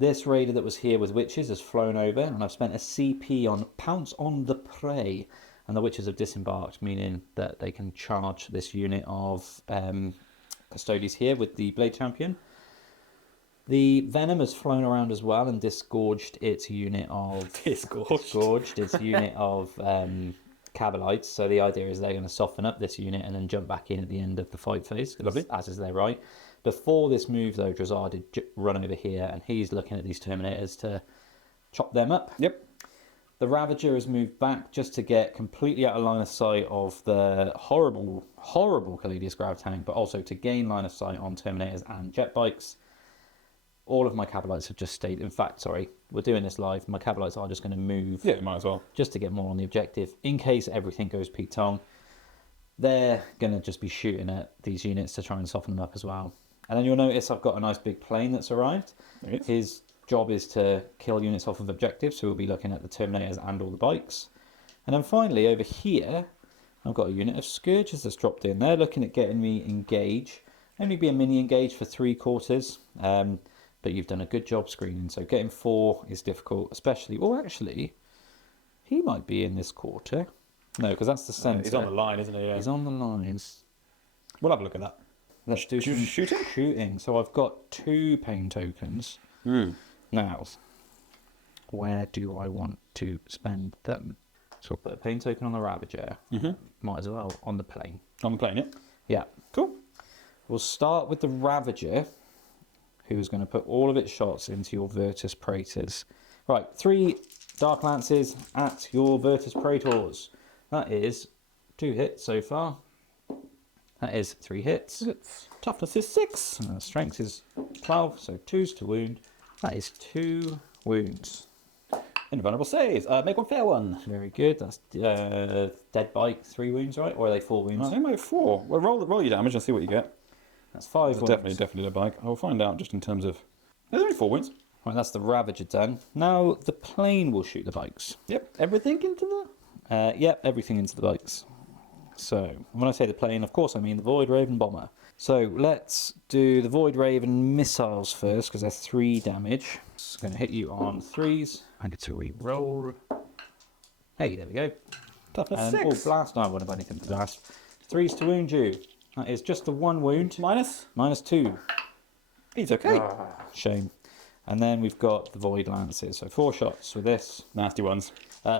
This raider that was here with witches has flown over, and I've spent a CP on pounce on the prey, and the witches have disembarked, meaning that they can charge this unit of Custodes here with the Blade Champion. The Venom has flown around as well and disgorged its unit of Cabalites. So the idea is they're going to soften up this unit and then jump back in at the end of the fight phase. Lovely. As is their right. Before this move, though, Drazar did run over here, and he's looking at these Terminators to chop them up. Yep. The Ravager has moved back just to get completely out of line of sight of the horrible, horrible Caledius Grav tank, but also to gain line of sight on Terminators and jet bikes. All of my Cabalites have just stayed. In fact, sorry, we're doing this live. My Cabalites are just going to move. Yeah, might as well. Just to get more on the objective. In case everything goes Pete Tong, they're going to just be shooting at these units to try and soften them up as well. And then you'll notice I've got a nice big plane that's arrived. His job is to kill units off of objectives, so we'll be looking at the Terminators and all the bikes. And then finally, over here, I've got a unit of Scourges that's dropped in. They're looking at getting me engage. Only be a mini engage for 3/4. But you've done a good job screening, so getting 4 is difficult, especially... Oh, actually, he might be in this quarter. No, because that's the centre. He's on the line, isn't he? Yeah. He's on the lines. We'll have a look at that. Let's do some shooting. Shooting. So I've got 2 pain tokens. Now, where do I want to spend them? So I'll put a pain token on the Ravager. Might as well on the plane. On the plane, yeah? Yeah. Cool. We'll start with the Ravager, who's going to put all of its shots into your Virtus Praetors. Right, 3 Dark Lances at your Virtus Praetors. That is 2 hits so far. That is 3 hits. Toughness is 6. Strength is 12, so 2's to wound. That is 2 wounds. Invulnerable saves. Make one fair one. Very good. That's dead bike, 3 wounds, right? Or are they 4 wounds? I think maybe 4. Well, roll your damage and see what you get. That's 5 wounds. Definitely dead bike. I'll find out just in terms of... There's only 4 wounds. Right, that's the Ravager done. Now the plane will shoot the bikes. Yep. Everything into the... Yep, everything into the bikes. So, when I say the plane, of course I mean the Void Raven Bomber. So, let's do the Void Raven missiles first, because they're 3 damage. It's going to hit you on 3s. I get to re-roll. Hey, there we go. Toughness 6. Oh, blast. No, I won't have anything to blast. 3s to wound you. That is just the 1 wound. Minus? Minus 2. He's okay. Shame. And then we've got the Void Lances. So 4 shots with this. Nasty ones.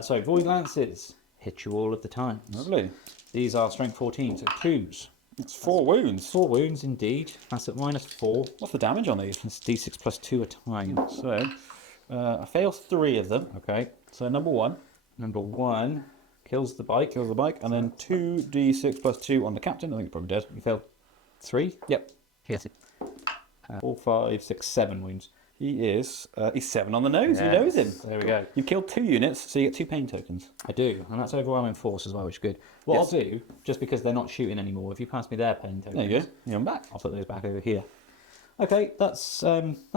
So Void Lances hit you all of the time. Lovely. These are strength 14, so 2s. It's 4 wounds. 4 wounds indeed. That's at minus 4. What's the damage on these? That's d6 plus 2 a time. So, I fail 3 of them. Okay. So number 1. Number 1 kills the bike. Kills the bike. And then 2d6 plus 2 on the captain. I think he's probably dead. You failed 3? Yep. Yes. 4, 5, 6, 7 wounds. He is. He's 7 on the nose. Yes. You knows him. There we go. You killed 2 units, so you get 2 pain tokens. I do, and that's overwhelming force as well, which is good. What Yes. I'll do, just because they're not shooting anymore, if you pass me their pain tokens, There you go. You're back. I'll put those back over here. Okay, that's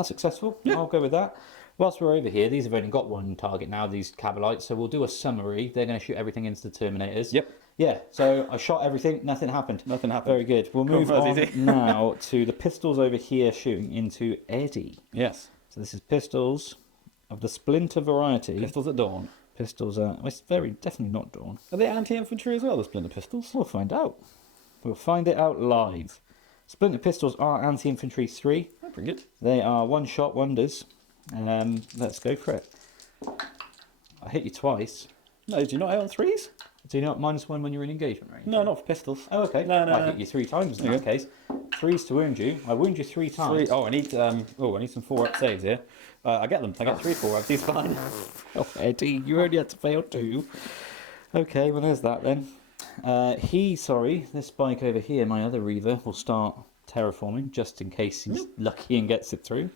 successful. Yeah. I'll go with that. Whilst we're over here, these have only got 1 target now, these Cabalites, so we'll do a summary. They're going to shoot everything into the Terminators. Yep. Yeah, so I shot everything, nothing happened. Nothing happened. Very good. We'll Cool, move that's on easy. now to the pistols over here shooting into Eddie. Yes. So this is pistols of the Splinter variety. Pistols at dawn. Pistols are... It's very definitely not Dawn. Are they anti-infantry as well, the splinter pistols? We'll find out. We'll find it out live. Splinter pistols are anti-infantry 3. Oh, pretty good. They are one-shot wonders. Let's go for it. I hit you twice. No, do you not hit on 3s? Do you not minus 1 when you're in engagement range? No, not for pistols. Oh, okay. No, no, I no. hit you 3 times in that case. 3s to wound you. I wound you 3 times. 3. Oh, I need some 4-up saves here. I get them. I get 3 4-ups. He's fine. Oh, Eddie, you only had to fail 2. Okay, well, there's that then. This bike over here, my other Reaver, will start terraforming just in case he's lucky and gets it through.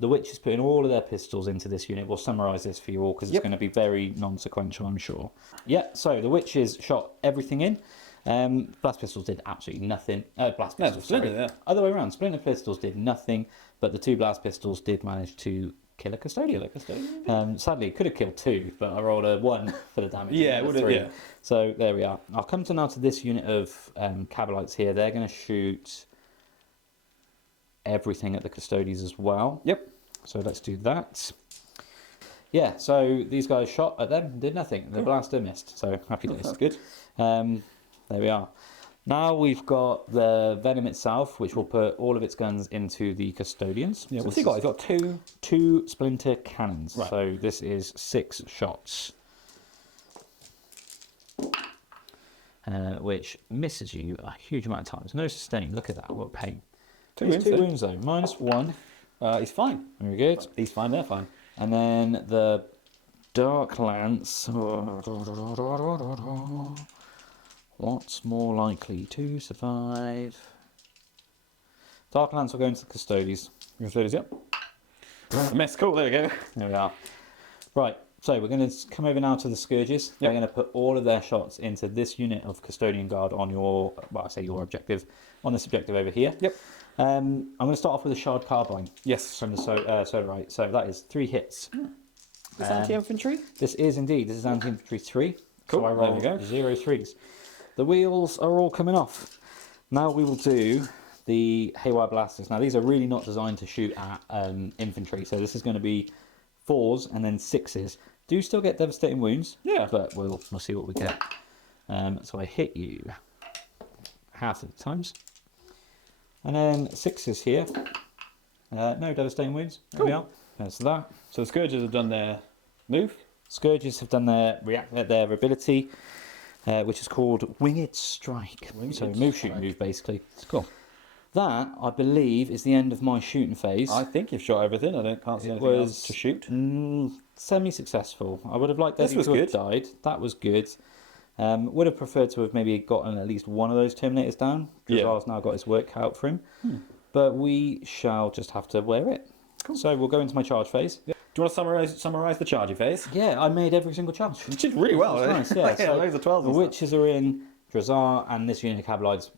The Witch is putting all of their pistols into this unit. We'll summarise this for you all because it's going to be very non-sequential, I'm sure. Yeah, so the Witches shot everything in. Blast pistols did absolutely nothing. Blast No, pistols, Splinter, sorry. yeah. Other way around. Splinter pistols did nothing, but the 2 blast pistols did manage to kill a custodian. Sadly, it could have killed 2, but I rolled a 1 for the damage. Yeah, and it would have, 3. yeah. So there we are. I'll come to now to this unit of Cabalites here. They're going to shoot everything at the custodians as well. Yep. So let's do that. Yeah, so these guys shot at them, did nothing. The blaster missed, so happy days. That's good. There we are. Now we've got the Venom itself, which will put all of its guns into the custodians. Yeah, So what's he got? He's got 2. 2 splinter cannons. Right. So this is 6 shots. Which misses you a huge amount of times. No sustain. Look at that. What pain. 2 He's wounds. 2 wounds though. -1. He's fine. Very good. He's fine, they're fine. And then the Dark Lance. What's more likely to survive? Dark Lance will go into the Custodes. Custodians, yep. A miss, cool, there we go. There we are. Right, so we're going to come over now to the Scourges. They're going to put all of their shots into this unit of Custodian Guard on your, well, I say your objective, on this objective over here. Yep. I'm going to start off with a Shard Carbine. Yes. From the Solarite. So that is 3 hits. Is anti-infantry? This is indeed. This is anti-infantry 3. Cool, So I there roll we go. 0 3s. The wheels are all coming off. Now we will do the Haywire Blasters. Now these are really not designed to shoot at infantry. So this is going to be 4s and then 6s. Do still get devastating wounds. Yeah. But we'll see what we get. So I hit you half of the times. And then 6s here. No devastating wounds. There we Cool. are. There's that. So the Scourges have done their move. Scourges have done their ability, which is called Winged Strike. So move, shoot, move, basically. It's cool. That, I believe, is the end of my shooting phase. I think you've shot everything. Can't see anything else to shoot. Semi-successful. I would have liked that This was to have good. died. That was good. Would have preferred to have maybe gotten at least one of those Terminators down. Yeah. Drazar's now got his work cut out for him. But we shall just have to wear it. Cool. So we'll go into my charge phase. Yeah. Do you want to summarise the charging phase? Yeah, I made every single charge. You did really well. That's nice, yeah. So loads of 12s. the witches are in, Drazar and this unit of Cabalites,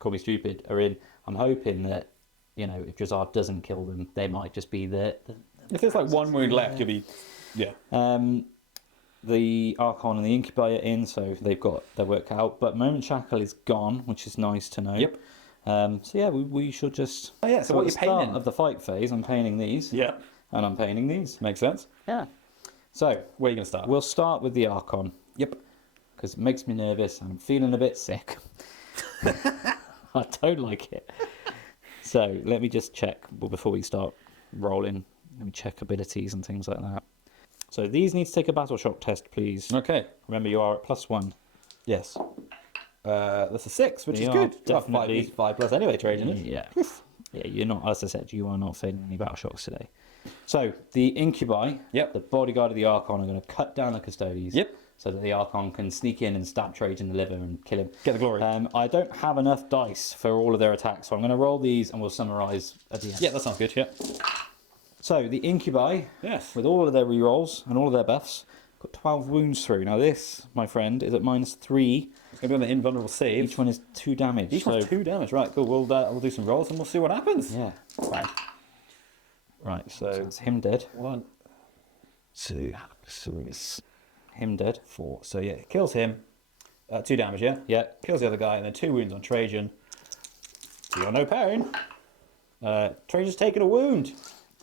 call me stupid, are in. I'm hoping that, you know, if Drazar doesn't kill them, they might just be the if there's like 1 wound left, you'll be... Yeah. The Archon and the Incubi are in, so they've got their work cut out. But Moment Shackle is gone, which is nice to know. Yep. So yeah, we should just... Oh yeah, so what are you at the start painting? of the fight phase, I'm painting these. Yeah. And I'm painting these. Makes sense. Yeah. So, Where are you going to start? we'll start with the Archon. Yep. Because it makes me nervous. I'm feeling a bit sick. I don't like it. So let me just check before we start rolling. Let me check abilities and things like that. So these need to take a battle shock test, please. Okay. Remember, you are at +1. Yes. That's a 6, which They is are good. definitely- 5 plus anyway, Trajan. isn't it? Yeah. Yeah, you're not, as I said, you are not failing any battle shocks today. So the Incubi, Yep. the bodyguard of the Archon, are going to cut down the Custodes. Yep. So that the Archon can sneak in and stab Trajan in the liver and kill him. Get the glory. I don't have enough dice for all of their attacks, so I'm going to roll these and we'll summarise at the end. Yeah, that sounds good, yeah. So the Incubi, Yes. with all of their rerolls and all of their buffs, got 12 wounds through. Now this, my friend, is at -3. It's going to be on the invulnerable save. Each one is 2 damage. Each so, one's 2 damage. Right, cool. We'll do some rolls and we'll see what happens. yeah. Right, So so it's him dead. 1, 2, 3, Him dead. 4. So yeah, it kills him. 2 damage, yeah? Yeah. Kills the other guy, and then 2 wounds on Trajan. You're no pain. Trajan's taken a wound.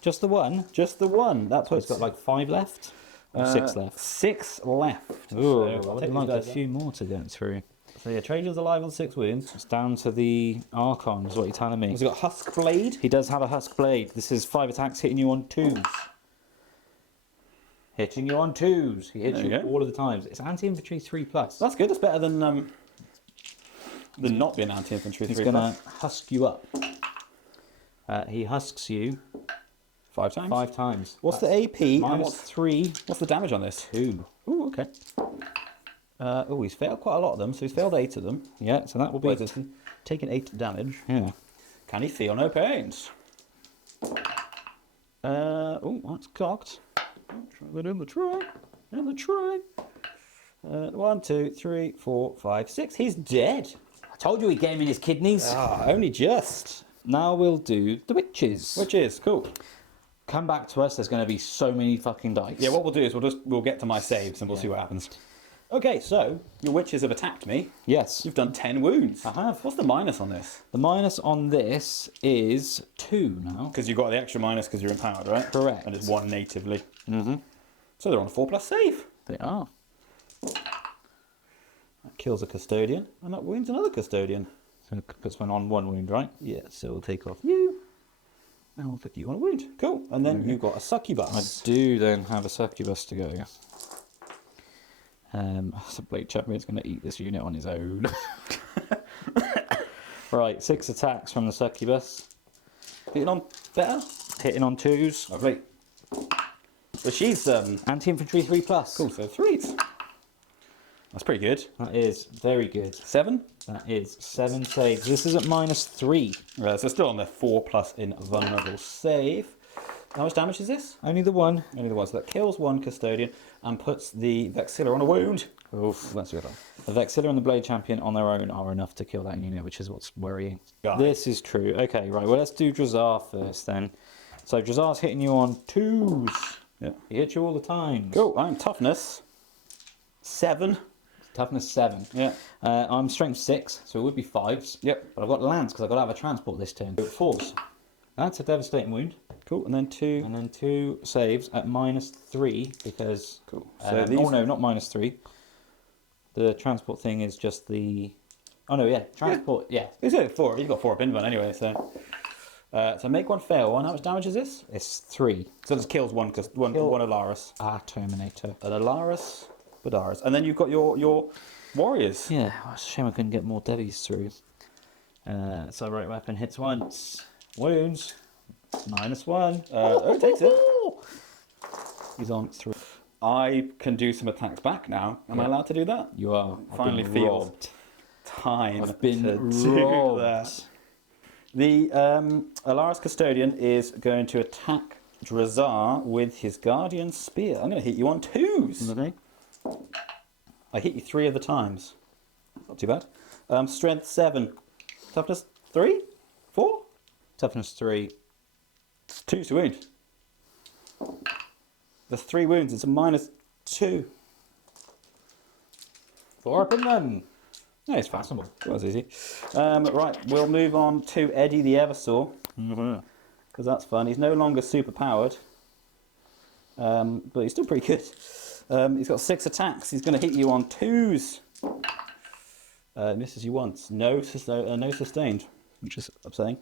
Just the one. Just the one. That So he's puts got like 5 left. Or 6 left. 6 left. Ooh, So I I'll would take like these a guys few more to get through. So yeah, Trajan's alive on 6 wounds. It's down to the Archon, is what you're telling me. Has he got Husk Blade? He does have a Husk Blade. This is 5 attacks hitting you on 2s. Hitting you on 2s. He hits There you you go. all of the times. It's anti-infantry 3+. That's good. That's better than not being anti-infantry. He's 3+. going to husk you up. He husks you 5 times. 5 times. What's the AP? And -3, what's the damage on this? 2. Ooh, okay. He's failed quite a lot of them, so he's failed 8 of them. Yeah, so that will be... Wait, he's taken 8 damage. Yeah. Can he feel no pains? Oh, that's cocked. Try that in the try. In the try. 1, 2, 3, 4, 5, 6. He's dead. I told you he gave me his kidneys. Ah, only just. Now we'll do the witches. Which is cool. Come back to us. There's going to be so many fucking dice. Yeah, what we'll do is we'll get to my saves and we'll see what happens. Okay, so your witches have attacked me. Yes. You've done 10 wounds. I have. What's the minus on this? The minus on this is 2 now. Because you've got the extra minus because you're empowered, right? Correct. And it's 1 natively. Mm-hmm. So they're on a 4+ save. They are. That kills a custodian, and that wounds another custodian. So it puts one on 1 wound, right? Yeah, so we'll take off you. And we'll put you on a wound. Cool. And then you've got a I succubus. do then have a succubus to go. So Blade Champion's going to eat this unit on his own. Right, 6 attacks from the succubus. Hitting on better. Hitting on 2s. Lovely. But she's Anti-infantry 3+. cool, so 3s. That's pretty good. That is very good. 7. That is 7 saves. This is at -3. So still on the 4+ in vulnerable save. How much damage is this? Only the 1. Only the one. So that kills 1 custodian and puts the Vexilla on a wound. Oof. That's good. The Vexilla and the Blade Champion on their own are enough to kill that unit, which is what's worrying. Got it. This is true. Okay, right. Well, let's do Drazar first then. So Drazar's hitting you on 2s. Yeah. He hits you all the time. Cool. I'm toughness 7. Toughness 7. Yeah. I'm strength 6, so it would be 5s. Yep. But I've got lance because I've got to have a transport this turn. 4s. That's a devastating wound. Cool. And then 2. And then 2 saves at -3 because. Cool. So these. Oh no, not -3. The transport thing is just the. Oh no, yeah, transport. Yeah, These are 4. You've got 4 up in one anyway, so. So make 1 fail one. How much damage is this? it's 3. So this kills one Alaris. Terminator. An Alaris, Badaris. And then you've got your warriors. Yeah, well, it's a shame I couldn't get more devies through. So right weapon hits once. Wounds. -1. Oh, it takes it. He's on 3. I can do some attacks back now. Am I allowed to do that? You are. I've Finally been feels robbed. time I've been to do robbed. that. The Alaris Custodian is going to attack Drazar with his Guardian Spear. I'm going to hit you on 2s. Okay. I hit you 3 of the times. Not too bad. Strength 7. Toughness 3? 4? Toughness 3. It's 2 to wound. There's 3 wounds. It's a -2. 4 up in them. No, it's fine. Passable. That was easy. Right, we'll move on to Eddie the Eversaw. Because that's fun. He's no longer super powered. But he's still pretty good. He's got 6 attacks. He's going to hit you on 2s. Misses you once. No sustained, which is upsetting.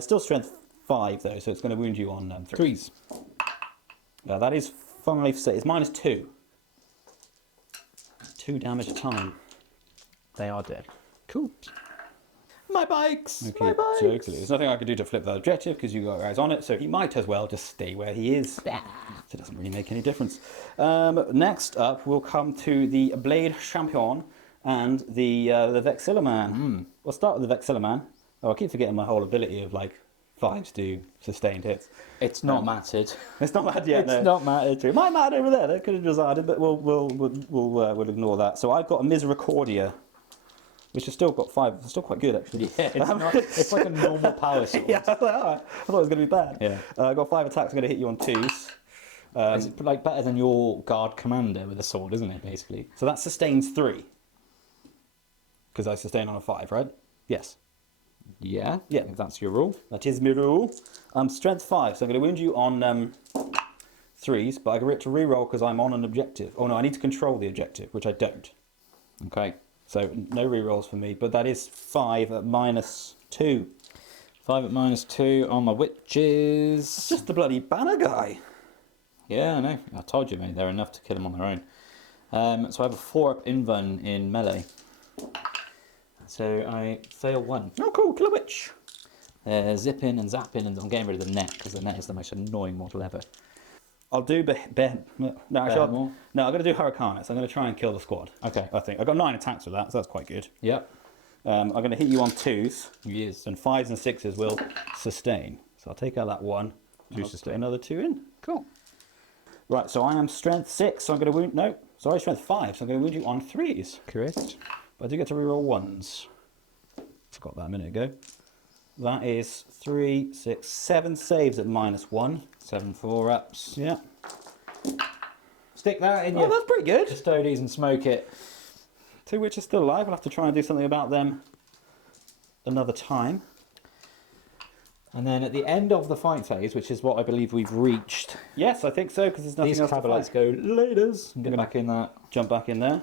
Still strength 5 though, so it's going to wound you on 3s. That is funnily it's -2. 2 damage a time. They are dead. Cool. My bikes. Okay, My bikes. totally. There's nothing I can do to flip that objective because you got guys on it, so he might as well just stay where he is. So it doesn't really make any difference. Next up, we'll come to the Blade Champion and the Vexilla Man. We'll start with the Vexilla Man. Oh, I keep forgetting my whole ability of like 5s do sustained hits. It's not mattered. It's not mad yet. It's not mattered. It might matter over there. That could have decided, but we'll ignore that. So I've got a Misericordia, which has still got 5. It's still quite good actually. Yeah, it's like a normal power sword. Yeah, I thought it was going to be bad. Yeah. I got 5 attacks. I'm going to hit you on 2s. Is it like better than your guard commander with a sword, isn't it? Basically. So that sustains 3. Because I sustain on a 5, right? Yes. Yeah. Yeah. If that's your rule. That is my rule. Strength 5. So I'm going to wound you on 3s, but I get to reroll because I'm on an objective. Oh no, I need to control the objective, which I don't. Okay. So no rerolls for me, but that is 5 at -2. 5 at -2 on my witches. It's just the bloody banner guy. Yeah, I know. I told you, mate. They're enough to kill him on their own. So I have a 4 up invuln in melee. So I fail 1. Oh, cool. Kill a witch. Zipping and zapping, and I'm getting rid of the net because the net is the most annoying model ever. I'll do no, actually, more? no, I'm going to do Hurricanus. I'm going to try and kill the squad. Okay. I think. I've got 9 attacks with that, so that's quite good. Yep. I'm going to hit you on 2s, Yes. and 5s and 6s will sustain. So I'll take out that 1. Do I'll sustain. put another 2 in. Cool. Right, so I am strength 6, so I'm going to wound. No, Sorry, strength 5, so I'm going to wound you on 3s. Correct. But I do get to reroll 1s. Forgot that a minute ago. That is 3, 6, 7 saves at -1. 7 4-ups. Yeah. Stick that in Oh, your that's pretty good. Custodes and smoke it. 2 witches still alive. I'll have to try and do something about them another time. And then at the end of the fight phase, which is what I believe we've reached, Yes, I think so, because there's nothing these else to Cabalites fight. go, laters, and Get get back in that, Jump back in there.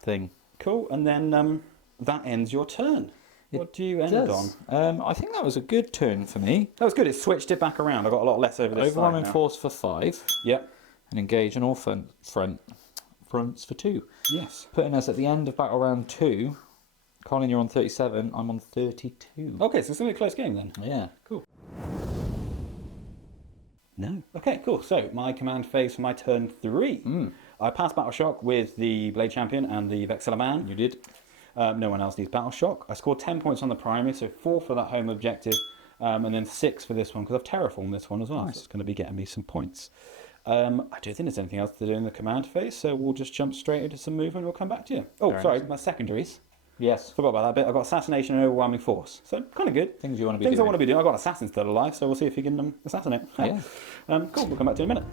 thing. Cool, and then that ends your turn. What do you end on? I think that was a good turn for me. That was good. It switched it back around. I got a lot less over this side Overwhelming now. force for 5, Yep. and engage on all fronts for 2. Yes. Putting us at the end of battle round 2. Colin, you're on 37. I'm on 32. Okay, so it's going to be a close game then. Yeah. Cool. No. Okay, cool. So my command phase for my turn 3. I passed Battle Shock with the Blade Champion and the Vexilla Man. You did. No one else needs Battle Shock. I scored 10 points on the primary, so 4 for that home objective, and then 6 for this one because I've terraformed this one as well. Nice. So it's going to be getting me some points. I don't think there's anything else to do in the command phase, so we'll just jump straight into some movement. We'll come back to you. Oh, Fair sorry, enough. my secondaries. Yes. Forgot about that bit. I've got Assassination and Overwhelming Force, so kind of good. Things you want to be Things doing. I want to be doing. I've got Assassin still alive, so we'll see if he can assassinate. Yeah. Cool, we'll come back to you in a minute.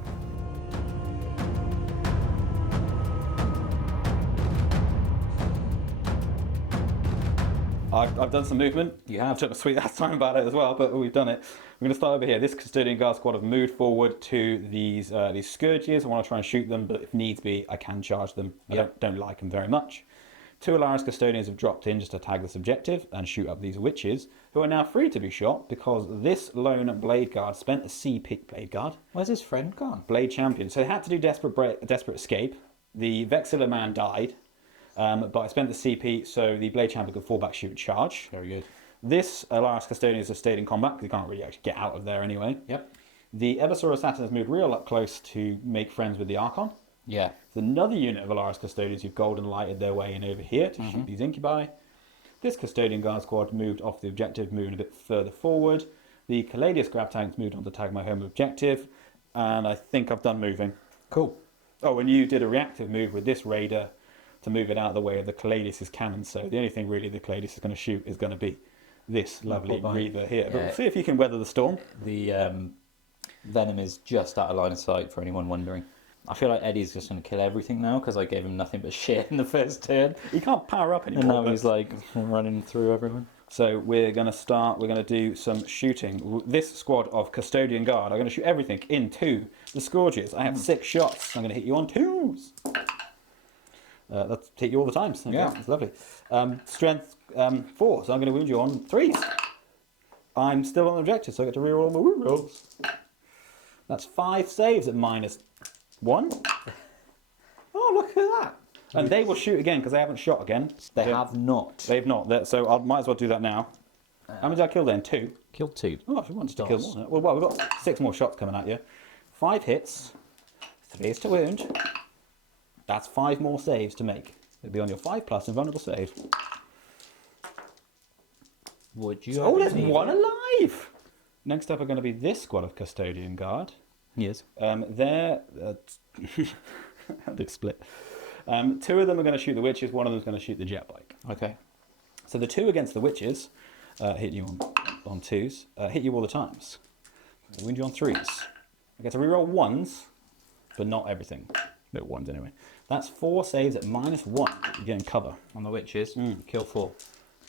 I've done some movement. You have. Took a sweet ass time about it as well, but we've done it. We're going to start over here. This Custodian Guard squad have moved forward to these Scourges. I want to try and shoot them, but if needs be, I can charge them. I don't like them very much. 2 Alaris Custodians have dropped in just to tag this objective and shoot up these witches, who are now free to be shot because this lone Blade Guard spent a CP... Blade Guard? Where's his friend gone? Blade Champion. So they had to do desperate escape. The Vexilla Man died, but I spent the CP so the Blade Champion could fall back, shoot, charge. Very good. This Alaris Custodians have stayed in combat because they can't really actually get out of there anyway. Yep. The Eversaur Saturn has moved real up close to make friends with the Archon. Yeah. There's another unit of Alaris Custodians who've golden lighted their way in over here to shoot these Incubi. This Custodian Guard squad moved off the objective, moving a bit further forward. The Caladius Grab Tanks moved on to tag my home objective. And I think I've done moving. Cool. Oh, and you did a reactive move with this Raider to move it out of the way of the Caladius' cannon. So the only thing really the Caladius is going to shoot is going to be this lovely Reaver here. But we'll see if you can weather the storm. The Venom is just out of line of sight for anyone wondering. I feel like Eddie's just going to kill everything now because I gave him nothing but shit in the first turn. He can't power up anymore. And now but- he's like running through everyone. So we're going to do some shooting. This squad of Custodian Guard are going to shoot everything into the Scourges. I have 6 shots. I'm going to hit you on 2s. That's hit you all the times. Okay, Yeah. that's lovely. Strength 4, so I'm going to wound you on 3s. I'm still on the objective, so I get to reroll my wound rolls. That's 5 saves at -1. Oh, look at that. And they will shoot again because they haven't shot again. They have not. They've not. So I might as well do that now. How many did I kill then? 2? Killed 2. Oh, I wanted to kill more. Well, we've got 6 more shots coming at you. 5 hits, 3 is to wound. That's 5 more saves to make. It'll be on your 5+ invulnerable save. Would you? Oh, there's 1 alive! Next up are going to be this squad of Custodian Guard. Yes. They're... how did it split? 2 of them are going to shoot the witches, 1 of them is going to shoot the jet bike. Okay. So the 2 against the witches hit you on 2s, hit you all the times. I wound you on 3s. I get to reroll 1s, but not everything. No 1s anyway. That's 4 saves at -1. You're getting cover. On the witches. Kill 4.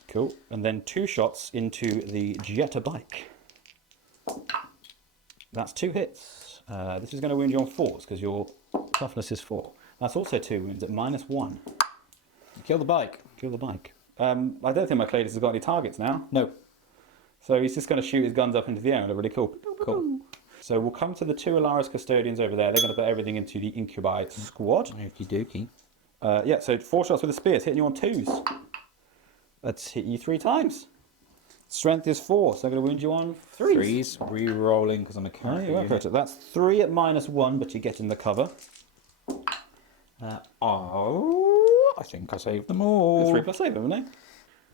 Cool. And then 2 shots into the Jetta bike. That's 2 hits. This is going to wound you on 4s because your toughness is 4. That's also 2 wounds at -1. Kill the bike. Kill the bike. I don't think my Cladus has got any targets now. No. So he's just going to shoot his guns up into the air and look really cool. Cool. So we'll come to the 2 Alaris Custodians over there. They're going to put everything into the Incubi squad. Okie dokie. Yeah, so 4 shots with the spears, hitting you on 2s. Let's hit you 3 times. Strength is 4, so I'm going to wound you on 3s. 3s. Re-rolling because I'm a Oh, character. you're welcome. That's 3 at -1, but you get in the cover. I think I saved them all. 3+ save, haven't they?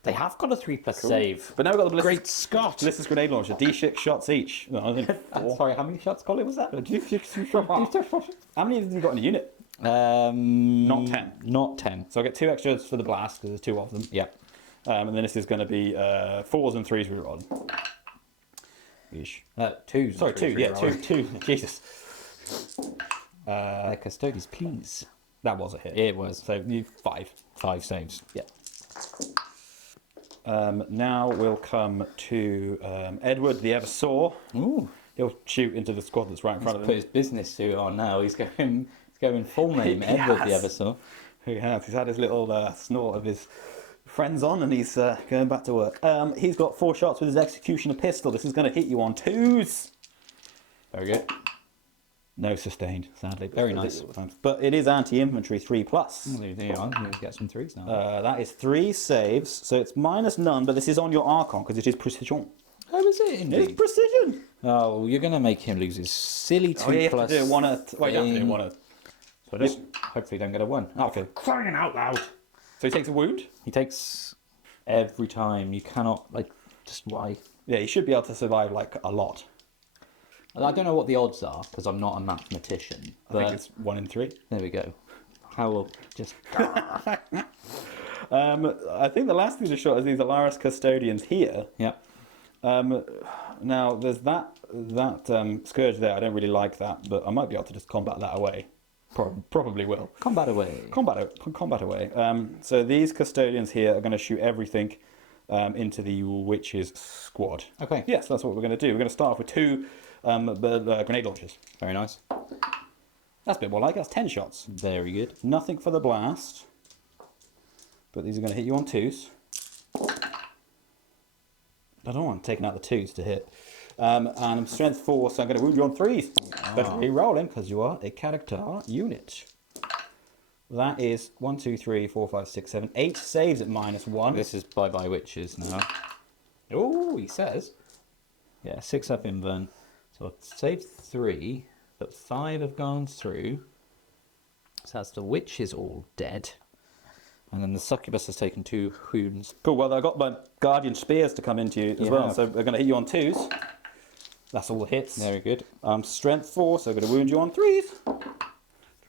They have got a 3+ save. But now we've got the ballistic, Great Scott. ballistic grenade launcher. D6 shots each. No, I think 4. Sorry, how many shots, Colin, was that? How many have you got in a unit? Not 10. Not 10. So I get 2 extras for the blast because there's 2 of them. Yep. And then this is going to be 4s and 3s rerolled. Ish. 2. Sorry, 2. Yeah, 2. Jesus. Custodes, please. That was a hit. It was. So you 5. 5 saves. Yeah. Now we'll come to Edward the Eversaw. Ooh. He'll shoot into the squad that's right in front of Put him. his business suit on now. He's going full name, Edward the Eversaw. He has. He's had his little snort of his friends on, and he's going back to work. He's got 4 shots with his executioner pistol. This is going to hit you on 2s. Very good. No sustained, sadly. Very nice. But it is anti-infantry 3+. There you are. You get some 3s now. That is 3 saves, so it's minus none, but this is on your Archon because it is precision. Oh, is it indeed? It is precision. Oh, you're going to make him lose his silly 2+. Oh, yeah, you have to do one at. Well, you have to do one at. So just hopefully don't get a 1. Okay. Crying out loud. So he takes a wound. He takes every time. You cannot, just why? Yeah, he should be able to survive a lot. I don't know what the odds are because I'm not a mathematician. I think it's 1 in 3. There we go. How will just. I think the last thing to shot is these Alaris Custodians here. Yep. Now there's that scourge there. I don't really like that, but I might be able to just combat that away. Probably will. Combat away. Combat away. So these Custodians here are going to shoot everything into the Witch's squad. Okay. Yes, that's what we're going to do. We're going to start off with 2 grenade launchers. Very nice. That's a bit more like it. That's 10 shots. Very good. Nothing for the blast. But these are going to hit you on 2s. I don't want taking out the 2s to hit. And I'm strength 4, so I'm going to wound you on 3s. But re-rolling because you are a character unit. That is 1, 2, 3, 4, 5, 6, 7, 8 saves at -1. This is bye-bye witches now. Oh, he says. Yeah, 6 up in Vern. So I've saved 3, but 5 have gone through. So that's the witches all dead. And then the succubus has taken 2 wounds. Cool, well, I've got my guardian spears to come into you as well, so they're going to hit you on 2s. That's all the hits. Very good. Strength 4, so I'm going to wound you on 3s.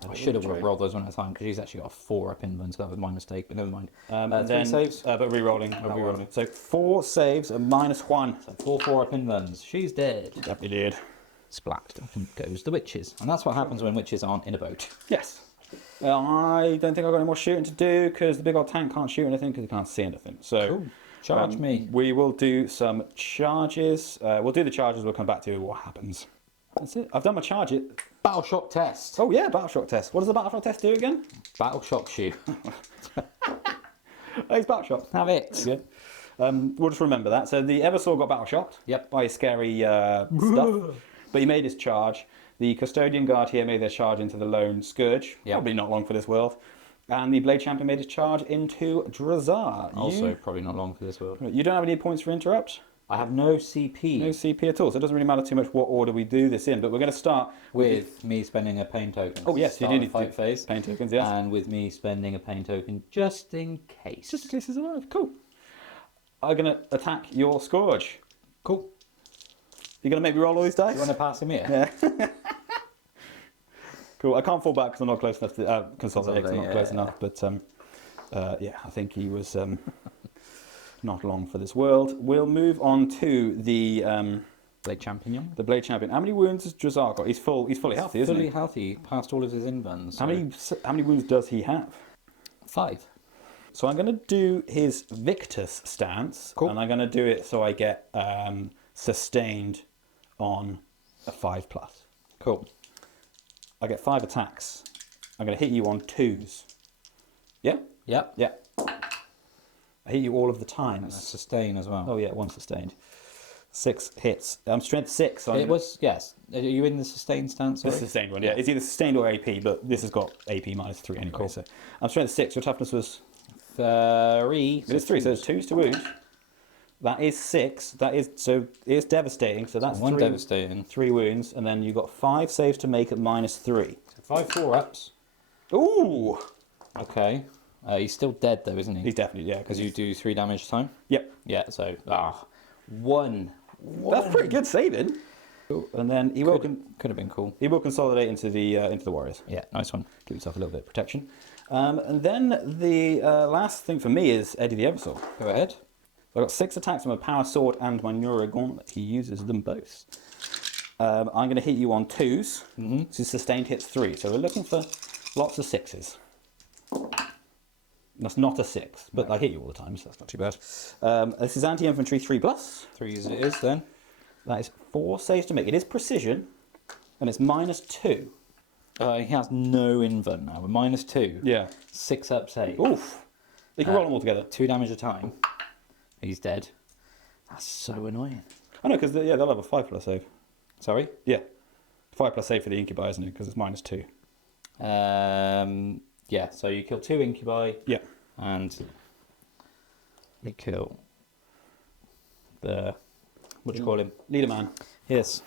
I should have rolled those one at a time because he's actually got 4 up in Vern, so that was my mistake, but never mind. And 3 then, saves. but re-rolling. So 4 saves at -1. So 4 up in Verns. She's dead. Definitely did. Splat. Up goes the witches. And that's what happens when witches aren't in a boat. Yes. I don't think I've got any more shooting to do because the big old tank can't shoot anything because it can't see anything. So Cool. Charge me. We will do some charges. We'll do the charges. We'll come back to what happens. That's it. I've done my charge it. Battle shock test. Oh yeah, battle shock test. What does the battle shock test do again? Battle shocks you. Oh, it's battle shock. Have it. Good. We'll just remember that. So the Eversaw got battle shocked. Yep. By his scary stuff. But he made his charge. The Custodian Guard here made their charge into the Lone Scourge. Yep. Probably not long for this world. And the Blade Champion made his charge into Drazar. Also, probably not long for this world. You don't have any points for interrupt? I have no CP. No CP at all, so it doesn't really matter too much what order we do this in, but we're going to start with me spending a pain token. Oh yes, you do need fight phase. pain tokens, yes. And with me spending a pain token just in case. Just in case he's alive. Cool. I'm going to attack your Scourge. Cool. You're going to make me roll all these dice? You want to pass him here? Yeah. Cool. I can't fall back because I'm not close enough to consolidate. 'Cause I'm not close enough, but yeah, I think he was not long for this world. We'll move on to the Blade Champion. the Blade Champion. How many wounds has Drazar got? He's fully healthy, isn't Fully he? healthy, past all of his invans. How many wounds does he have? 5. So I'm going to do his Victus stance, Cool. and I'm going to do it so I get sustained on a 5+. Cool. I get 5 attacks. I'm going to hit you on 2s. Yeah? Yep. Yeah. I hit you all of the And a times. sustain as well. Oh yeah, 1 sustained. 6 hits. I'm strength 6. So It was, yes. Are you in the sustain stance? This Sorry? sustained one, yeah. It's either sustained or AP, but this has got AP -3 anyway. Cool. So I'm strength 6. Your toughness was 3. It's 3, so it's 2s to wound. That is 6. That is so it's devastating. So that's 1 3, devastating. 3 wounds, and then you got 5 saves to make at -3. 5 4-ups. Ooh, Okay. He's still dead though, isn't he? he's definitely Because you do 3 damage a time? Yep, Yeah, so... 1. that's pretty good saving. Cool. And then he will Could have been cool. he will consolidate into the warriors. Yeah, nice one. Give yourself a little bit of protection. And then the last thing for me is Eddie the Eversoul. Go ahead. I've got 6 attacks on my power sword and my neuro gauntlet. He uses them both. I'm going to hit you on 2s. So sustained hits 3. So we're looking for lots of 6s. That's not a 6, but I hit you all the time, so that's not too bad. This is anti-infantry 3+. 3 as it is then. That is 4 saves to make. It is precision, and it's -2. He has no invent now. We're -2. Yeah. 6 up save. Oof. You can roll them all together. 2 damage a time. He's dead. That's so annoying. I know, because they'll have a 5+ save. Sorry? Yeah. 5+ save for the incubi, isn't it? Because it's -2. Yeah, so you kill 2 incubi. Yeah. And you kill the... What do you call him? Leader man. Yes.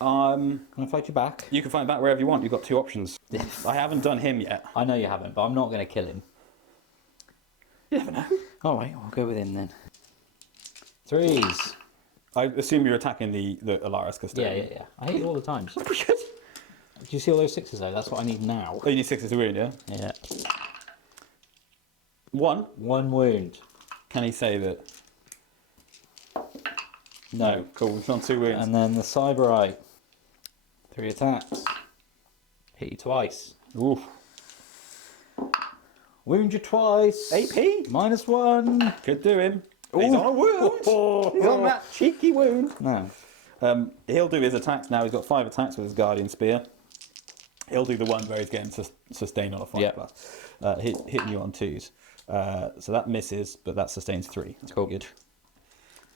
Can I fight you back? You can fight back wherever you want. You've got 2 options. I haven't done him yet. I know you haven't, but I'm not going to kill him. You never know. All right, I'll go with him then. 3s. I assume you're attacking the Alaris Custodian. Yeah. I hit you all the time. Do Pretty good. you see all those 6s though? That's what I need now. Oh, you need 6s to wound, yeah? Yeah. 1. 1 wound. Can he save it? No. Cool. It's on 2 wounds. And then the Cyber Eye. 3 attacks. Hit you twice. Oof. Wound you twice. AP. -1. Could do him. He's on a wound. He's on that cheeky wound. No. He'll do his attacks now. He's got 5 attacks with his Guardian Spear. He'll do the one where he's getting sustained on a 5+. Hitting you on 2s. So that misses, but that sustains 3. That's Cool. good.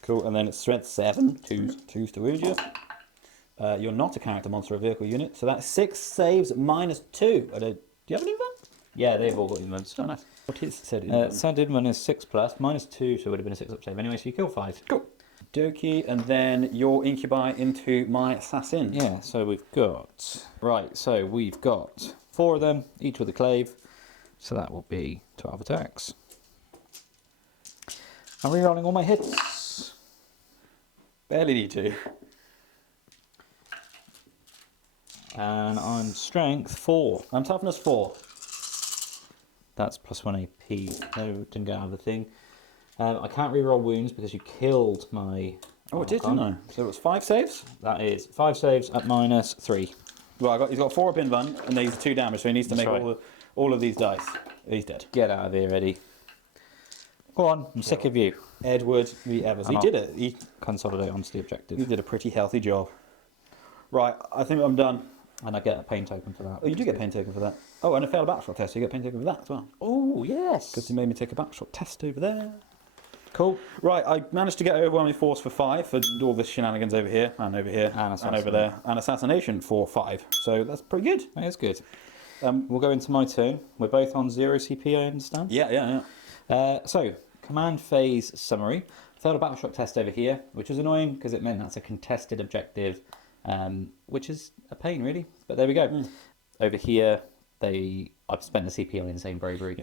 Cool. And then it's strength 7. 2s to wound you. You're not a character, monster, or vehicle unit. So that's 6 saves -2. Do you have an invent? Yeah, they've all got invents. Oh, nice. What is said Sounded one is 6+, -2, so it would have been a 6 up save anyway, so you kill 5. Cool. Dokie, and then your incubi into my assassin. Yeah, so we've got... Right, so we've got 4 of them, each with a clave. So that will be 12 attacks. I'm rerolling all my hits. Barely need to. And I'm strength 4. I'm toughness 4. That's +1 AP. No, didn't get out of the thing. I can't reroll wounds because you killed my... Oh, it did, didn't I? So it was 5 saves? That is 5 saves at -3. Well, he's got 4 up in run, and he's 2 damage, so he needs to That's make right. all of these dice. He's dead. Get out of here, Eddie. Go on, I'm sick of you. Edward the Evers. He did it. He Consolidate onto the objective. did a pretty healthy job. Right, I think I'm done. And I get a pain token for that. Oh, you do get a pain token for that. Oh, and a failed battle shot test, so you get a pain token for that as well. Oh, yes. Because he made me take a battle shot test over there. Cool. Right, I managed to get overwhelming force for 5 for all this shenanigans over here, and over here, And and over there, and assassination for 5. So that's pretty good. That is good. We'll go into my turn. We're both on 0 CP, I understand. Yeah. So, command phase summary. Failed a battle shock test over here, which is annoying because it meant that's a contested objective, which is a pain, really. But there we go. Over here, I've spent the CP on insane bravery,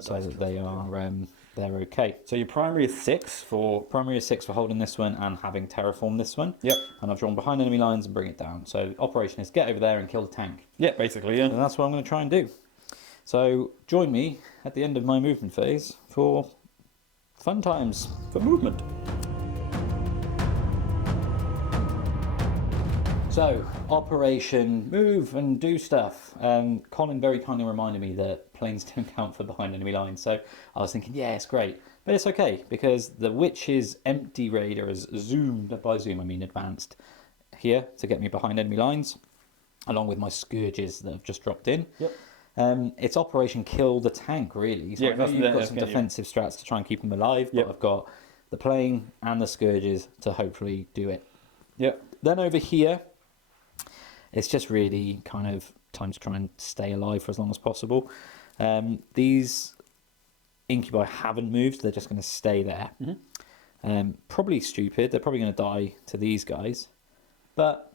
so that they are they're okay. So your primary is 6 for... Primary is 6 for holding this one and having terraformed this one. Yep. And I've drawn behind enemy lines and bring it down. So operation is get over there and kill the tank. Yeah, basically, yeah. And that's what I'm going to try and do. So join me at the end of my movement phase for fun times. For movement. So, operation move and do stuff. Colin very kindly reminded me that planes don't count for behind enemy lines. So I was thinking, yeah, it's great. But it's okay, because the Witch's empty raider has zoomed, by zoom I mean advanced, here to get me behind enemy lines, along with my scourges that have just dropped in. Yep. It's Operation Kill the Tank, really. So Yeah, I know that's you've got some yeah. defensive strats to try and keep them alive, but Yep. I've got the plane and the scourges to hopefully do it. Yep. Then over here, it's just really kind of time to try and stay alive for as long as possible. These incubi haven't moved, they're just going to stay there. Probably stupid, they're probably going to die to these guys. But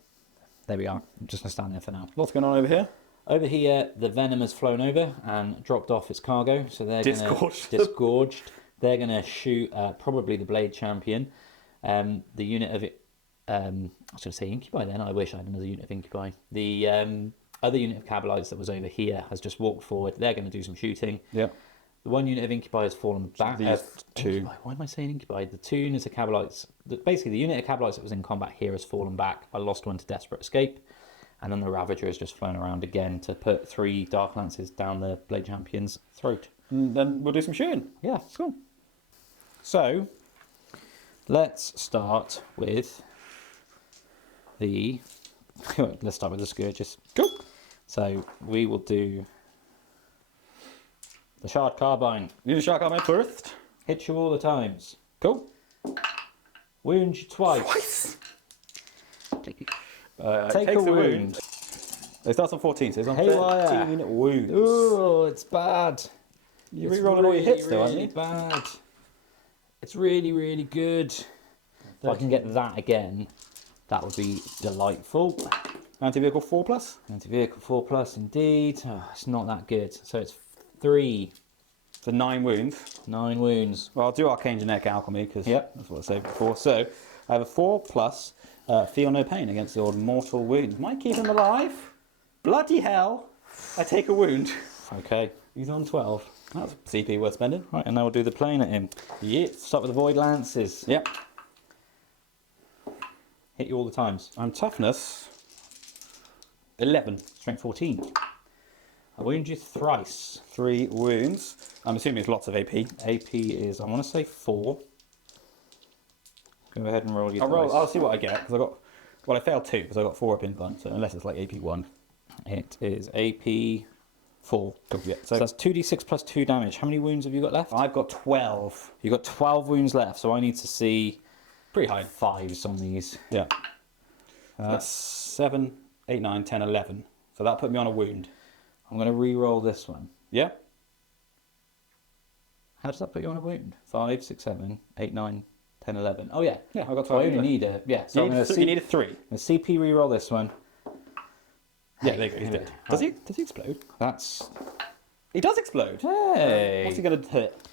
there we are, I'm just going to stand there for now. What's going on over here? Over here, the Venom has flown over and dropped off its cargo, so they're Disgorged. disgorged. They're going to shoot probably the Blade Champion. The unit of was going to say incubi then. I wish I had another unit of incubi. The other unit of Cabalites that was over here has just walked forward. They're going to do some shooting. Yeah. The one unit of incubi has fallen back. These two. Incubi. Why am I saying incubi? The two units of Cabalites, basically the unit of Cabalites that was in combat here has fallen back. I lost one to desperate escape. And then the Ravager has just flown around again to put 3 Dark Lances down the Blade Champion's throat. And then we'll do some shooting. Yeah, cool. So, let's start with the... let's start with the Scourges. Cool. So, we will do the Shard Carbine. Use the Shard Carbine first. Hit you all the times. Cool. Wound you twice. Take takes a the wound. It starts on 14, so it's on Haywire. 13 wounds. Ooh, it's bad. You're It's re-rolling all your hits, though, aren't really you? bad. It's really, really good. If I can get that again, that would be delightful. Anti-vehicle 4+. Anti-vehicle 4+, indeed. Oh, it's not that good. So it's 3, So 9 wounds. 9 wounds. Well, I'll do Arcane Genetic Alchemy, because Yep. that's what I said before. So I have a 4+, feel no pain against the old mortal wound. Might keep him alive. Bloody hell. I take a wound. Okay, he's on 12. That's CP worth spending. Right, and now we'll do the plane at him. Yes. Start with the Void Lances. Yep. Hit you all the times. I'm toughness 11. Strength 14. I wound you thrice. 3 wounds. I'm assuming it's lots of AP. AP is, I want to say 4. Go ahead and roll your dice. I'll see what I get, because I got... Well, I failed 2, because I got 4 up in front, so unless it's like AP 1. It is AP 4. Cool, yeah. So that's 2d6 plus 2 damage. How many wounds have you got left? I've got 12. You've got 12 wounds left, so I need to see Pretty high. 5s on these. Yeah. That's 7, 8, 9, 10, 11. So that put me on a wound. I'm going to re-roll this one. Yeah? How does that put you on a wound? 5, 6, 7, 8, 9, 10, 11. Oh, yeah. Yeah, I've got So I 12. only need a... Yeah, so You I'm going to need a 3. CP re-roll this one. Yeah, there you go. He's dead. Does he explode? That's... He does explode. Hey! What's he going to hit?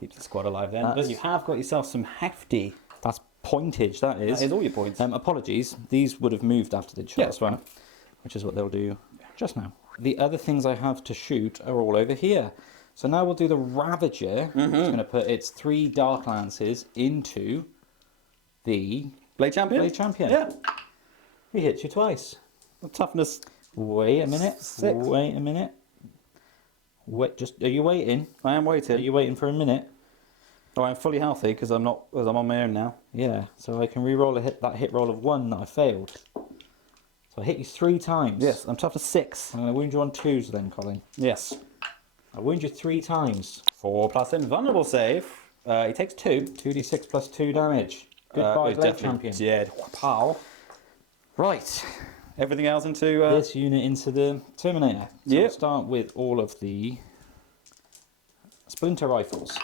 Keeps the squad alive then. That's- But you have got yourself some hefty... That's pointage, that is. That is all your points. Apologies, these would have moved after they'd shot Yeah, us one, which is what they'll do just now. The other things I have to shoot are all over here. So now we'll do the Ravager. It's going to put its 3 Dark Lances into the Blade Champion? Blade Champion. Yeah. He hits you twice. Toughness. Wait a minute. 6. Wait a minute. Wait, just are you waiting? I am Are waiting. you waiting for a minute? Oh, I'm fully healthy because I'm on my own now. Yeah. So I can re-roll that hit roll of 1 that I failed. So I hit you 3 times. Yes, I'm toughness 6. I'm going to wound you on 2s then, Colin. Yes. I wound you 3 times. 4+ invulnerable save. He takes 2. 2d6 plus 2 damage. Goodbye, He's Blade definitely Champion. dead. Pow. Right. Everything else into... This unit into the Terminator. So Yep. we'll start with all of the Splinter Rifles.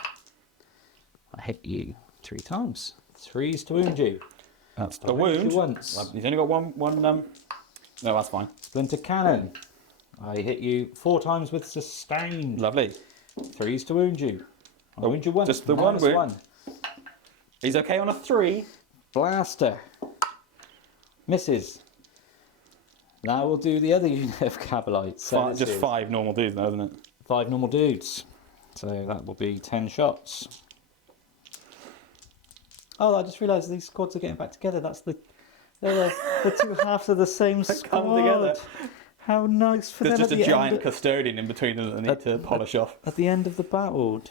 I hit you 3 times. 3s to wound you. That's I a wound. you once. He's only got one no, that's fine. Splinter Cannon. I hit you 4 times with sustained. Lovely. 3s to wound you. I wound you once. just the one minus wound. 1. He's okay on a 3. Blaster. Misses. Now we'll do the other unit of Cabalites. So Just 5 normal dudes now, isn't it? 5 normal dudes. So that will be 10 shots. Oh, I just realised these squads are getting back together. They're the 2 halves of the same squad. come together. How nice for There's them just at a the giant end custodian in between them that they need to polish off. at the end of the battle.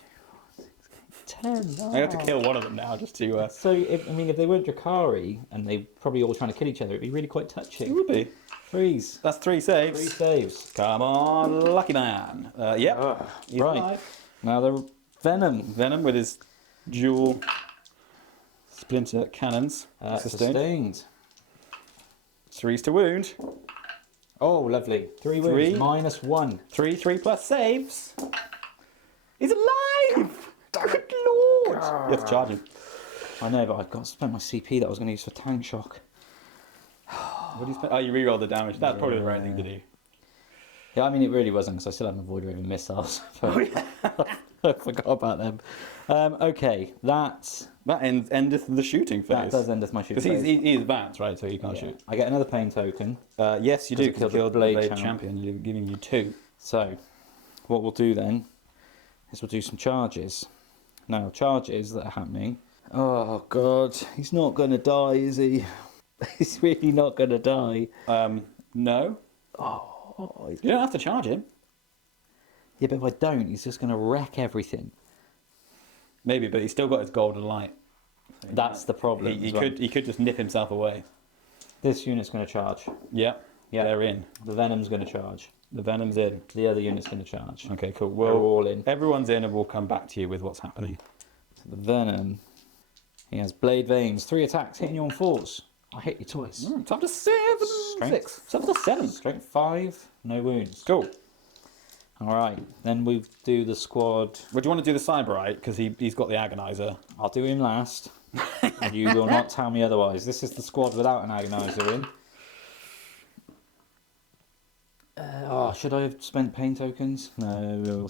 10. I have to kill one of them now just to... So, if they weren't Drukhari and they probably all trying to kill each other, it'd be really quite It touching. would be. 3s. That's 3 3 saves. saves. Come on, lucky man. Yep. He's Right. alive. Now the Venom. Venom with his dual splinter cannons. Sustained. 3s to wound. Oh, lovely. 3 wounds. 3. Minus 1. 3+ saves. He's alive! Good lord! You have to charge him. I know, but I've got to spend my CP that I was going to use for tank shock. What do you spend? Oh, you reroll the damage. That's probably the right thing to do. Yeah, it really wasn't because I still have my Void Raven missiles. Oh, yeah. I forgot about them. Okay, that endeth the shooting phase. that does end as my shooting Because phase. he's advanced, right? So he can't Yeah. shoot. I get another pain token. Yes, you do. Because Because you killed the Blade Blade Champ. Champion. You're giving you 2. So, what we'll do then is we'll do some charges. Now, charges that are happening. Oh, God. He's not going to die, is he? He's really not going to die. No. Oh, You don't have to charge him. yeah, but if I don't, he's just going to wreck everything. Maybe, but he's still got his golden light. That's the problem. He as well. could just nip himself away. This unit's going to charge. Yeah. Yeah. They're in. The Venom's going to charge. The Venom's in. The other unit's going to charge. Okay, cool. We're Well, all in. everyone's in, and we'll come back to you with what's happening. So the Venom, he has Blade Veins. 3 attacks, hitting you on 4s. I hit you twice. It's up to 7, Strength. 6. It's up to 7. Strength 5, no wounds. Cool. Alright, then we do the squad. Would you want to do the Cyberite? Because he's got the Agonizer. I'll do him last. And you will not tell me otherwise. This is the squad without an Agonizer in. Should I have spent pain tokens? No,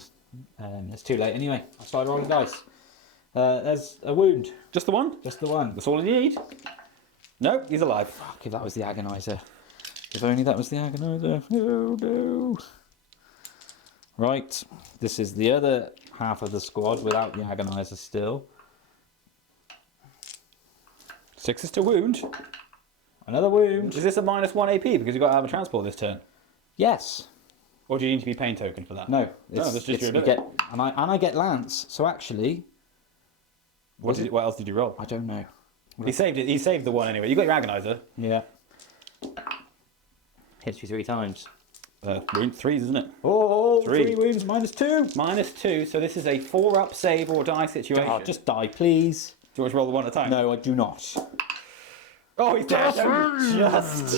it's too late anyway. I started rolling dice. There's a wound. Just the one? Just the one. That's all you need. No, he's alive. Fuck, if that was the Agonizer. If only that was the Agonizer. Oh no. Right, this is the other half of the squad without the Agonizer still. 6 is to wound. Another wound. Is this a -1 AP because you've got to have a transport this turn? Yes. Or do you need to be pain token for that? No. that's just your you ability. get, and I get Lance. So actually, What else did you roll? I don't know. He saved it. He saved the one anyway. You got your Agonizer. Yeah. Hits you 3 times. Wound 3s, isn't it? Oh, 3 wounds, -2. -2. So this is a 4-up save or die situation. Oh, just die, please. Do you want to roll the one at a time? No, I do not. Oh, he's dead. Just.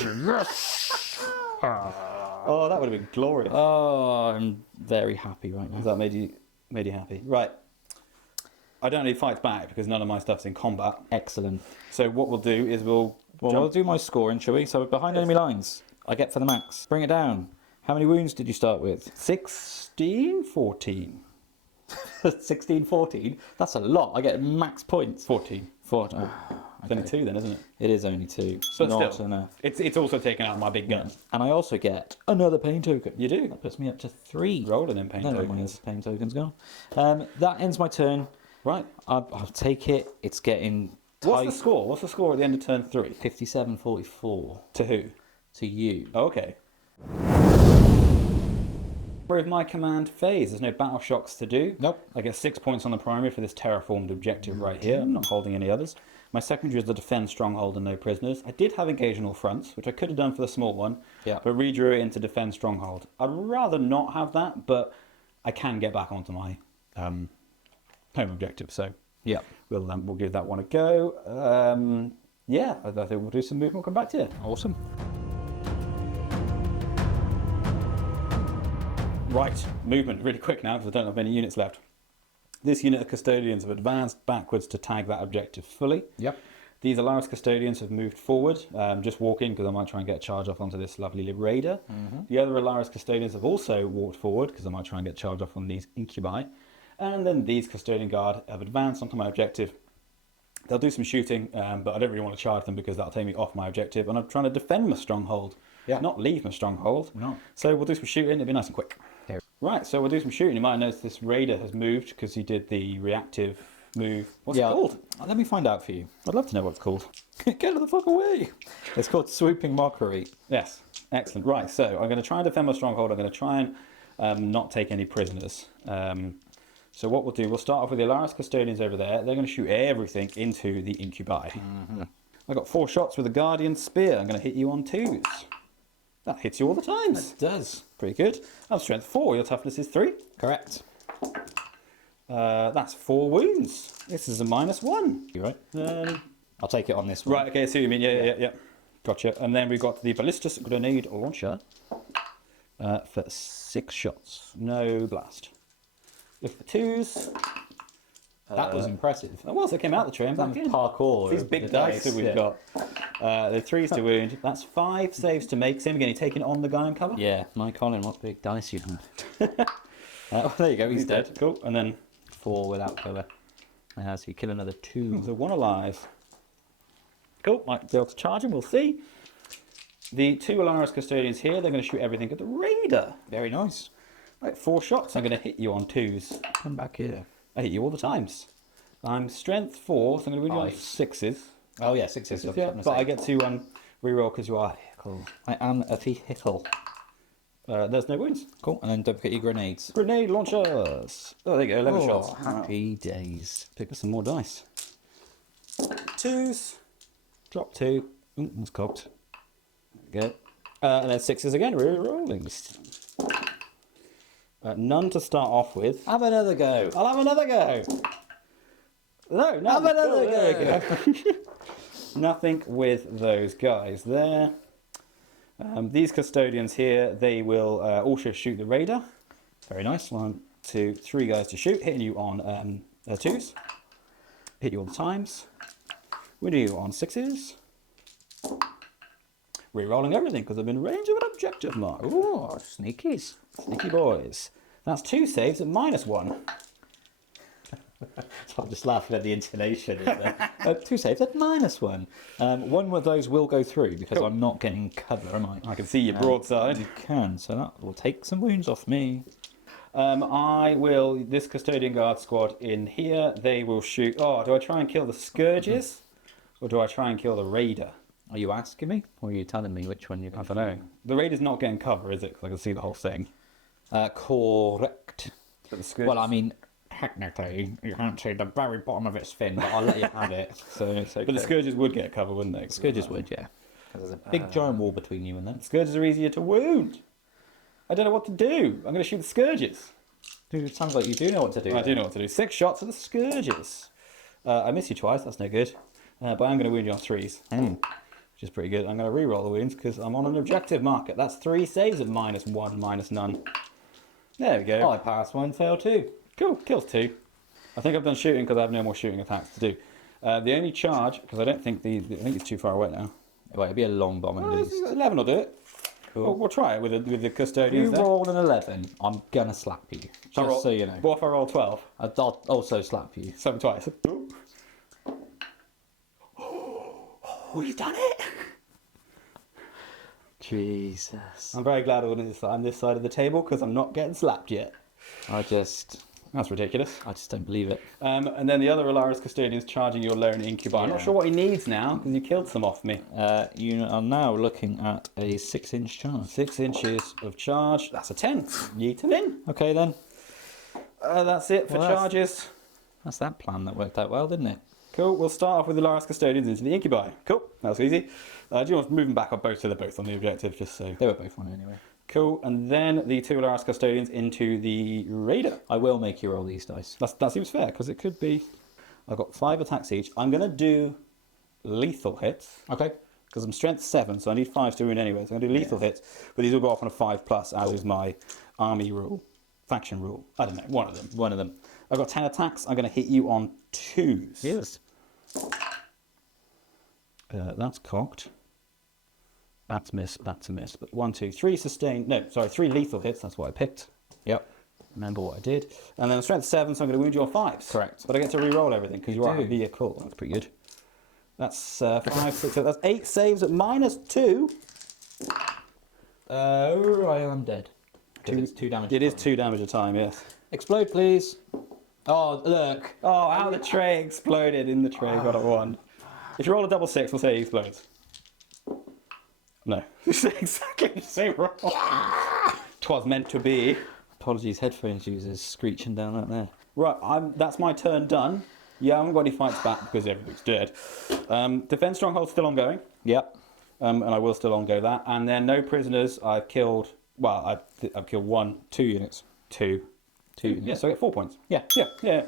Oh, that would have been glorious. Oh, I'm very happy right now. That made you happy, right? I don't need fights back because none of my stuff's in combat. Excellent. So what we'll do is we'll We'll do my scoring, shall we? So behind enemy lines, I get for the max. Bring it down. How many wounds did you start with? 16, 14. 16, 14? That's a lot. I get max points. 14. It's only 2 then, isn't it? It is only 2. It's But not still, enough. it's also taken out my big gun. And I also get another pain token. You do. That puts me up to 3. Rolling in pain No, tokens. pain tokens gone. That ends my turn. Right. I'll take it. It's getting What's the tight. score? What's the score at the end of turn 3? 57-44 To who? to you. Oh, okay. With my command phase, there's no battle shocks to do. Nope. I get 6 points on the primary for this terraformed objective right here. I'm not holding any others. My secondary is the defend stronghold and no prisoners. I did have engage on all fronts, which I could have done for the small one, Yeah. but redrew it into defend stronghold. I'd rather not have that, but I can get back onto my home objective, so Yeah. we'll give that one a go. Yeah, I think we'll do some movement. We'll come back to you. Awesome. Right, movement really quick now because I don't have many units left. This unit of custodians have advanced backwards to tag that objective fully. Yep. These Alaris custodians have moved forward, just walking because I might try and get a charge off onto this lovely raider. The other Alaris custodians have also walked forward because I might try and get a charge off on these incubi. And then these custodian guard have advanced onto my objective. They'll do some shooting, but I don't really want to charge them because that'll take me off my objective. And I'm trying to defend my stronghold, not leave my stronghold. No. So we'll do some shooting. It'll be nice and quick. Okay. Right, so we'll do some shooting. You might notice this raider has moved because he did the reactive move. What's it called? Let me find out for you. I'd love to know what it's called. Get the fuck away. It's called Swooping Mockery. Yes, excellent. Right, so I'm going to try and defend my stronghold. I'm going to try and not take any prisoners. So what we'll do, we'll start off with the Alaris custodians over there. They're going to shoot everything into the incubi. I got 4 shots with a guardian spear. I'm going to hit you on 2s. That hits you all the times. It does. Pretty good. I'm strength 4. Your toughness is 3. Correct. That's 4 wounds. This is a -1. You right? I'll take it on this one. Right, okay, I see what you mean. Yeah. Gotcha. And then we've got the ballistus grenade launcher for 6 shots. No blast. Look for 2s. That was impressive. That was. I came out the tray and back in. Parkour. These big dice that we've got. The 3s to wound. That's 5 saves to make. Same again. You're taking on the guy on cover. Yeah, my Colin, what big dice you have. There you go, he's dead. Cool. And then 4 without cover. So you kill another 2. So 1 alive. Cool, might be able to charge him, we'll see. The 2 Alaris Custodians here, they're going to shoot everything at the Raider. Very nice. Right, 4 shots, I'm going to hit you on 2s. Come back here. I hit you all the times. I'm strength 4, so I'm going to win you on 5. 6s. Oh yeah, 6s. Yeah, but I get to reroll because you are a vehicle. I am a vehicle. There's no wounds. Cool, and then don't forget your grenades. Grenade launchers. Oh, there you go, 11 shots. Happy days. Pick up some more dice. 2s. Drop 2. Ooh, that's cocked. There we go. And then 6s again, re-rolling. None to start off with. Have another go. I'll have another go. No, Have another there we go. Nothing with those guys there. These custodians here, they will also shoot the Raider. Very nice. 1, 2, 3 guys to shoot. Hitting you on 2s. Hit you all the times. Winning you on 6s. Rerolling everything because I'm in range of an objective mark. Ooh, sneakies. Sneaky boys. That's 2 saves at -1. I'm just laughing at the intonation. 2 saves at -1. One of those will go through because Cool. I'm not getting cover, am I? I can see your broadside. You can, so that will take some wounds off me. I will, this Custodian Guard squad in here, they will shoot. Oh, do I try and kill the Scourges? Or do I try and kill the Raider? Are you asking me, or are you telling me which one you're going I don't know. The Raider's not getting cover, is it? Because I can see the whole thing. Correct. But the Scourges... Well, I mean, technically, you can't see the very bottom of its fin, but I'll let you have it. So it's okay. But the Scourges would get cover, wouldn't they? Scourges would, yeah. There's a big giant wall between you and them. Scourges are easier to wound. I don't know what to do. I'm going to shoot the Scourges. Dude, it sounds like you do know what to do. I do know what to do. 6 shots at the Scourges. I miss you twice, that's no good. But I'm going to wound you on 3s. Which is pretty good. I'm going to re-roll the wounds because I'm on an objective market. That's 3 saves at -1, -none. There we go. I passed 1, failed 2. Cool, kills 2. I think I've done shooting because I have no more shooting attacks to do. The only charge, because I don't think I think it's too far away now. Well, it'll be a long bomb at least. 11 will do it. Cool. We'll try it with the If Custodians you there. roll an 11, I'm gonna slap you. Just so you know. What if I roll 12? I'll also slap you. 7 twice. Oh, he's done it! Jesus. I'm very glad I'm this side of the table because I'm not getting slapped yet. That's ridiculous. I just don't believe it. And then the other Alaris Custodian's charging your lone incubi. I'm not Yeah. sure what he needs now because you killed some off me. You are now looking at a 6-inch charge. 6 inches of charge. That's a 10. Yeet him in. Okay then. That's it for Well, that's- charges. That's that plan that worked out well, didn't it? Cool. We'll start off with the Alaris Custodians into the incubi. Cool. That was easy. Do you want to move them back up both so they're both on the objective just so... They were both on it anyway. Cool. And then the 2 Alaris Custodians into the Raider. I will make you roll these dice. That seems fair because it could be... I've got 5 attacks each. I'm going to do lethal hits. Okay. Because I'm strength 7, so I need 5 to wound anyway. So I'm going to do lethal hits, but these will go off on a 5+, as is my army rule, faction rule. I don't know, one of them. One of them. I've got 10 attacks. I'm going to hit you on 2s. Yes. That's cocked. That's miss. That's a miss. But 1, 2, 3 sustained. No, sorry, 3 lethal hits. That's what I picked. Yep. Remember what I did. And then I'm strength 7, so I'm going to wound you on 5s. Correct. But I get to re-roll everything because you are a do. vehicle. That's pretty good. That's 5, 6, 7. That's 8 saves at -2. Oh, I am dead. It's 2 damage. It is 2 damage a time, yes. Explode, please. Oh, look. Oh, how the tray exploded in the tray. Got a 1. If you roll a double 6, we'll say he explodes. No. Exactly the same roll. 'Twas meant to be. Apologies, headphones users screeching down out there. Right, that's my turn done. Yeah, I haven't got any fights back because everything's dead. Defense stronghold's still ongoing. Yep. And I will still on-go that. And then no prisoners. I've killed... Well, I've killed 1, 2 units. 2. 2 units. Yeah, so I get 4 points. Yeah. Yeah.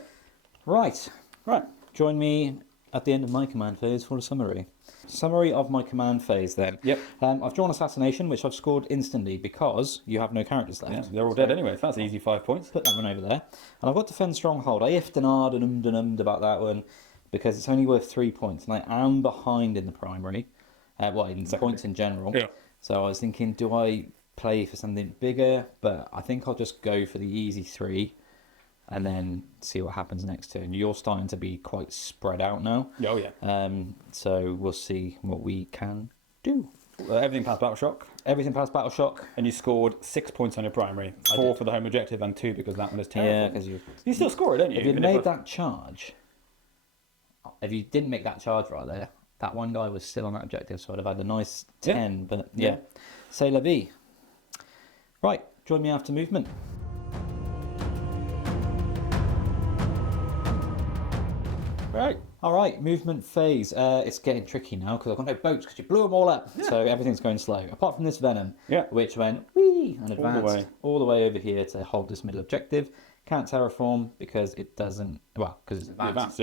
Right. Right. Join me at the end of my command phase for a summary. Summary of my command phase then. Yep. I've drawn Assassination, which I've scored instantly because you have no characters left. Yeah, they're all dead anyway, so that's easy 5 points. Put that one over there. And I've got Defend Stronghold. I ifed and ahed and ummed about that one because it's only worth 3 points. And I am behind in the primary. In points in general. Yeah. So I was thinking, do I play for something bigger? But I think I'll just go for the easy 3 and then see what happens next turn. You're starting to be quite spread out now. Oh, yeah. So we'll see what we can do. Everything past Battle Shock. Everything past Battle Shock. And you scored 6 points on your primary. 4 for the home objective and 2 because that one is terrible. Yeah, because you still score it, don't you? If you made that charge, if you didn't make that charge rather, that one guy was still on that objective, so I'd have had a nice 10. Yeah. But yeah, c'est la vie. Right, join me after movement. Right. All right, movement phase. It's getting tricky now because I've got no boats because you blew them all up. Yeah. So everything's going slow. Apart from this Venom, which went whee and advanced all the way over here to hold this middle objective. Can't terraform because it doesn't, well, because it's advanced.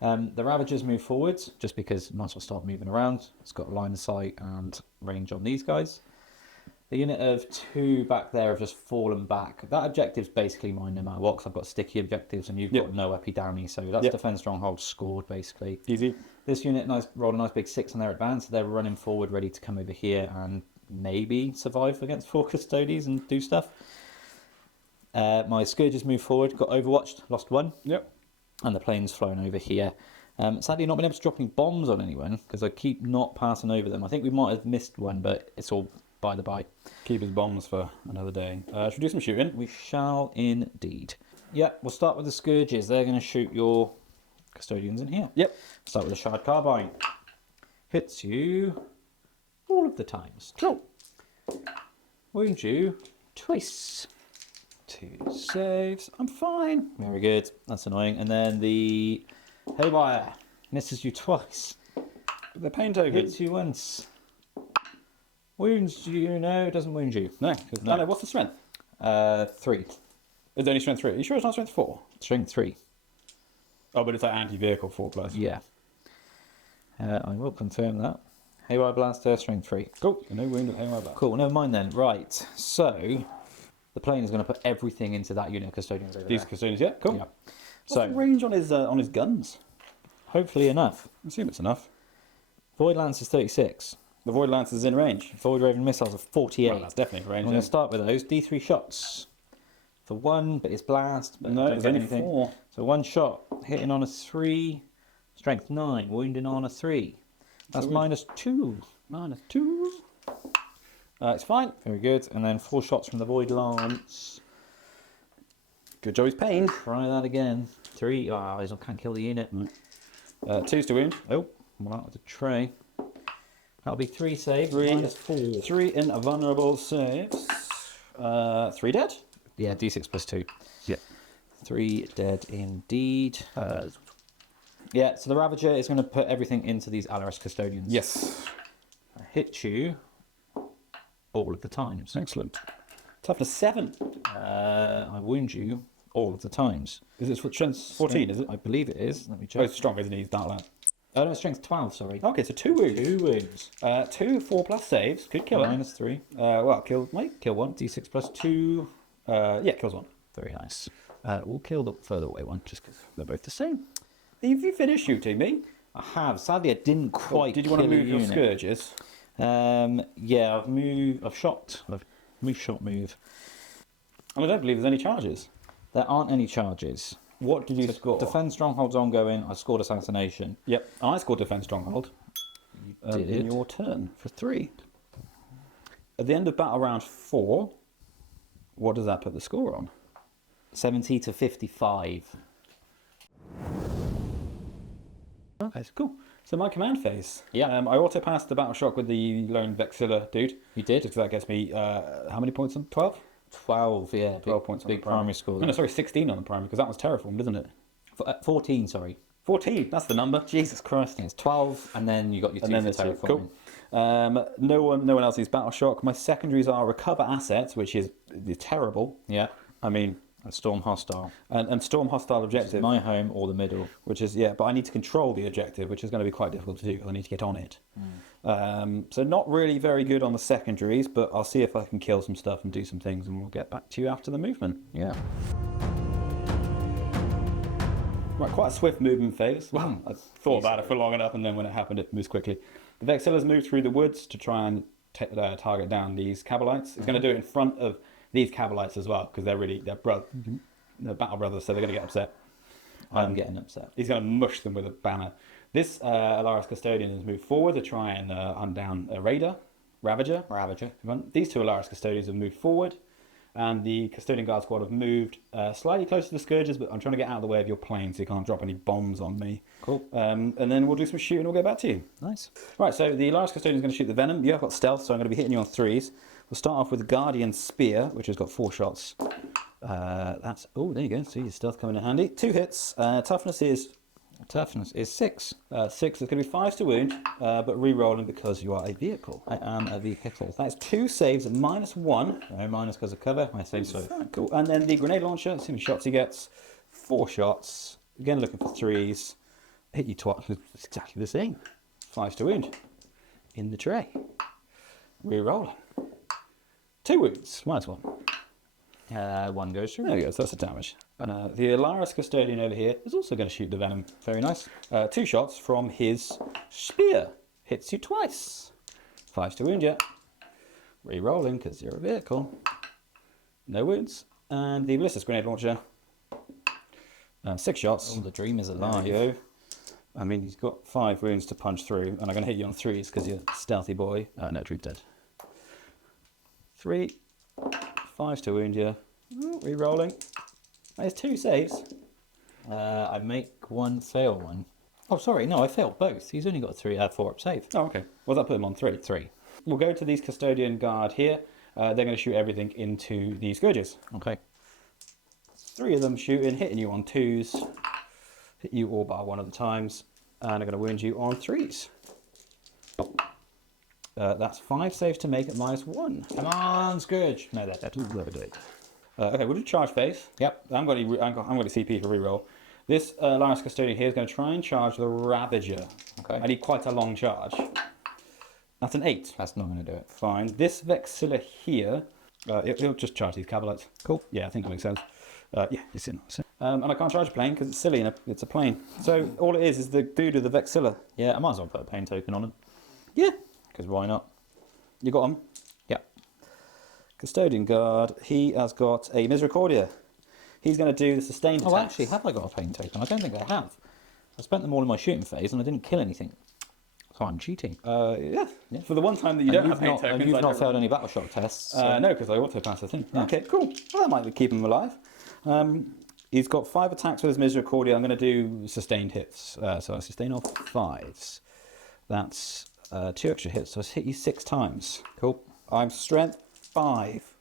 The Ravagers move forwards just because might as well start moving around. It's got line of sight and range on these guys. The unit of 2 back there have just fallen back. That objective's basically mine no matter what, because I've got sticky objectives and you've got no epi downy, so that's defense stronghold scored basically. Easy. This unit rolled a nice big 6 on their advance, so they're running forward ready to come over here and maybe survive against 4 Custodes and do stuff. My Scourges moved forward, got overwatched, lost 1. Yep. And the plane's flown over here. Sadly, not been able to drop any bombs on anyone because I keep not passing over them. I think we might have missed one, but it's all by the by. Keep his bombs for another day. Should we do some shooting? We shall indeed. Yeah, we'll start with the Scourges. They're going to shoot your Custodians in here. Yep. Start with a Shard Carbine. Hits you all of the times. Cool. Wounds you twice. 2 saves. I'm fine. Very good. That's annoying. And then the Haywire misses you twice. The pain token. Hits you once. Wounds you? No, it doesn't wound you. No. No. What's the strength? 3. It's only strength 3. Are you sure it's not strength 4? Strength 3. Oh, but it's like anti-vehicle 4+. Yeah. I will confirm that. Haywire Blaster, strength 3. Cool. No wound of Haywire Blaster. Cool, never mind then. Right, so the plane is going to put everything into that unit of Custodians over These there. Custodians, yeah, cool. Yeah. What's So the range on his guns? hopefully enough. I assume it's enough. Void Lance is 36. The Void Lance is in range. Void Raven missiles are 48. Well, that's definitely range. I'm going to start with those. D3 shots. For 1, but it's blast. But No, don't it's get only anything. 4. So 1 shot, hitting on a 3, strength 9, wounding on a 3. That's -2. -2. It's fine. Very good. And then 4 shots from the Void Lance. Good job, he's pained. Try that again. 3. Ah, I can't kill the unit. 2's to wound. Oh, well, that was a tray. That'll be 3 saves. 3. -4. 3 in vulnerable saves. 3 dead. Yeah, D6 plus 2. Yeah. 3 dead indeed. Yeah, so the Ravager is going to put everything into these Alaris Custodians. Yes. I hit you all of the times. Excellent. Toughness 7. I wound you all of the times. Is it strength 14, is it? I believe it is. Let me Oh, check. it's strong, isn't he? He's Dark Lad. Oh, no, strength 12, sorry. Okay, so 2 wounds. 2 wounds. 2 4+ saves. Could kill him. -3. Well, kill, mate. Kill 1. D6 plus 2. Yeah, kills 1. Very nice. We'll kill the further away one just because they're both the same. Have you finished shooting me? I have. Sadly, I didn't quite. Did you want to kill a move your unit. Scourges? Yeah, I've shot. I've moved, shot, move. And I don't believe there's any charges. There aren't any charges. What did you score? Defense strongholds ongoing. I scored assassination. Yep, I scored Defense Stronghold. You did In it your turn. for 3. At the end of battle round 4, what does that put the score on? 70 to 55. Okay, so cool. So my command phase. Yeah. I auto passed the battle shock with the lone Vexilla dude. You did? Just 'cause that gets me, how many points on 12? 12, yeah. 12 points on big the primary. primary score. Oh, no, sorry, 16 on the primary, because that was Terraformed, isn't it? 14, sorry. 14, that's the number. Jesus Christ. It's 12, and then you got your 2 And then for there's 2. terraforming. Cool. No one else uses battle shock. My secondaries are recover assets, which is terrible. Yeah. I mean, And storm hostile. and storm hostile objective, My home or the middle. which is but I need to control the objective, which is going to be quite difficult to do because I need to get on it. So not really very good on the secondaries, but I'll see if I can kill some stuff and do some things, and we'll get back to you after the movement. Yeah. Right, quite a swift movement phase. Well, I thought about it for long enough, and then when it happened, it moves quickly. The Vexillas move through the woods to try and target down these Cabalites. It's going to do it in front of these Cabalites as well, because they're brothers. the Battle Brothers, so they're going to get upset. I'm getting upset. He's going to mush them with a banner. This Alaris Custodian has moved forward to try and hunt down a Raider, Ravager. These two Alaris Custodians have moved forward, and the Custodian Guard Squad have moved slightly closer to the Scourges, but I'm trying to get out of the way of your plane so you can't drop any bombs on me. Cool. And then we'll do some shooting and we'll get back to you. Nice. Right, so the Alaris Custodian is going to shoot the Venom. You have got stealth, so I'm going to be hitting you on 3s. We'll start off with the Guardian Spear, which has got 4 shots. Oh, there you go. See your stealth coming in handy. 2 hits. Toughness is 6. 6. There's going to be 5s to wound, but re-rolling because you are a vehicle. I am a vehicle. That's 2 saves at -1. No minus because of cover. I say so. Cool. And then the grenade launcher, see how many shots he gets. 4 shots. Again, looking for 3s. Hit you twice. It's exactly the same. 5s to wound. In the tray. Re-rolling. 2 wounds. -1. 1 goes through. There we go, so that's the damage. And the Alaris Custodian over here is also going to shoot the Venom. Very nice. 2 shots from his spear. Hits you twice. 5s to wound you. Re-rolling because you're a vehicle. No wounds. And the Ballistic Grenade Launcher. 6 shots. Oh, the dream is There alive. you go. I mean, he's got 5 wounds to punch through, and I'm going to hit you on 3s because you're a stealthy boy. No, Dream dead. 3. 5s to wound you. Re-rolling. There's 2 saves. I make 1, fail 1. Oh, sorry, no, I failed both. He's only got 4 up save. Oh, okay. Well, that put him on 3. 3. We'll go to these Custodian Guard here. They're going to shoot everything into the Scourges. Okay. 3 of them shooting, hitting you on 2s. Hit you all bar 1 of the times. And I'm going to wound you on 3s. That's 5 saves to make at -1. Come on, Scourge. No, they're dead. Okay, we'll do charge phase. Yep. I'm going to CP for reroll. This Alaris Custodian here is going to try and charge the Ravager. Okay. I need quite a long charge. That's an 8. That's not going to do it. Fine. This Vexilla here, it'll just charge these Cavalites. Cool. Yeah, I think that makes sense. Yeah, it's in. And I can't charge a plane because it's silly and it's a plane. So all it is the dude with the Vexilla. Yeah, I might as well put a pain token on him. Yeah. Because why not? You got him? Yep. Custodian Guard, he has got a Misericordia. He's going to do the sustained Oh, attacks. actually, have I got a pain token? I don't think I have. I spent them all in my shooting phase and I didn't kill anything. So I'm cheating. Yeah. For the one time that you don't have pain tokens. And you've not failed any battle shock tests. So. No, because I auto pass the thing. Yeah. Okay, cool. Well, that might keep him alive. He's got 5 attacks with his Misericordia. I'm going to do sustained hits. So I sustain off 5s. That's 2 extra hits. So I hit you 6 times. Cool. I'm strength 5.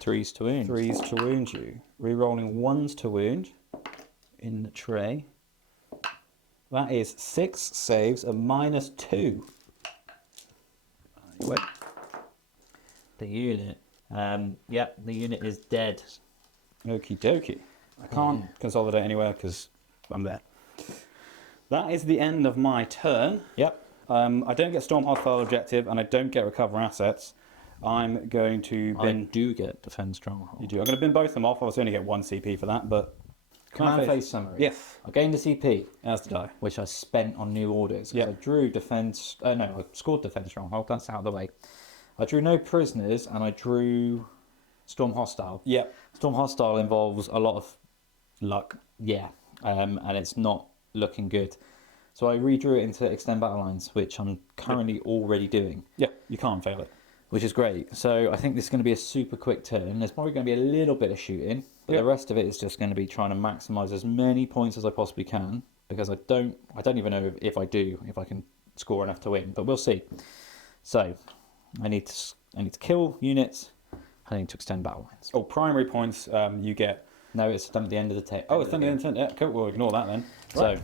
3s to wound. 3s to wound you. Rerolling 1s to wound in the tray. That is 6 saves, a -2. Wait. The unit. Yep, the unit is dead. Okie dokie. I can't consolidate anywhere because I'm there. That is the end of my turn. Yep. I don't get Storm Hostile Objective and I don't get Recover Assets. I'm going to I bin... do get Defend Stronghold. You do. I'm going to bin both of them off. Obviously only get 1 CP for that, but... Command phase summary. Yes. I gained a CP, As did I. which I spent on new orders. Yep. I drew Defense... no, I scored Defend Stronghold. That's out of the way. I drew no prisoners and I drew Storm Hostile. Yep. Storm Hostile involves a lot of luck. Yeah. And it's not looking good. So I redrew it into Extend Battle Lines, which I'm currently already doing. Yep. You can't fail it. Which is great. So I think this is going to be a super quick turn. There's probably going to be a little bit of shooting, but Yep. the rest of it is just going to be trying to maximise as many points as I possibly can, because I don't even know if I can score enough to win, but we'll see. So I need to kill units. I need to extend battle lines. Oh, primary points you get. No, it's done at the end of the tech. Oh, it's done the intent. Yeah, cool. We'll ignore that then. Right. So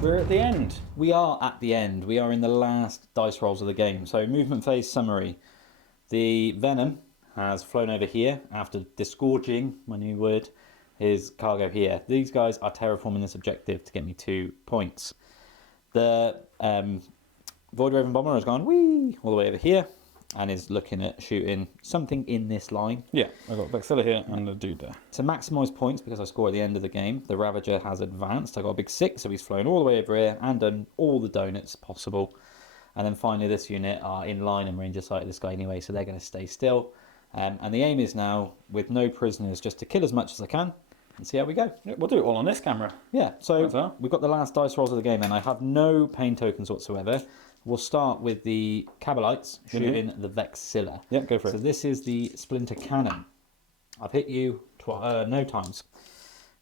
We're at the end. we are at the end. We are in the last dice rolls of the game. So movement phase summary. The Venom has flown over here after disgorging, my new word, his cargo here. These guys are terraforming this objective to get me 2 points. The Void Raven Bomber has gone whee all the way over here and is looking at shooting something in this line. Yeah, I've got Vexilla here and the dude there. To maximise points, because I score at the end of the game, the Ravager has advanced. I got a big 6, so he's flown all the way over here and done all the donuts possible. And then finally this unit are in line and range of sight of this guy anyway, so they're going to stay still. And the aim is now, with no prisoners, just to kill as much as I can and see how we go. Yeah, we'll do it all on this camera. Yeah, so That's all. we've got the last dice rolls of the game, and I have no pain tokens whatsoever. We'll start with the Cabalites shooting the Vexilla. Yeah, go for So it. this is the Splinter Cannon. I've hit you no times.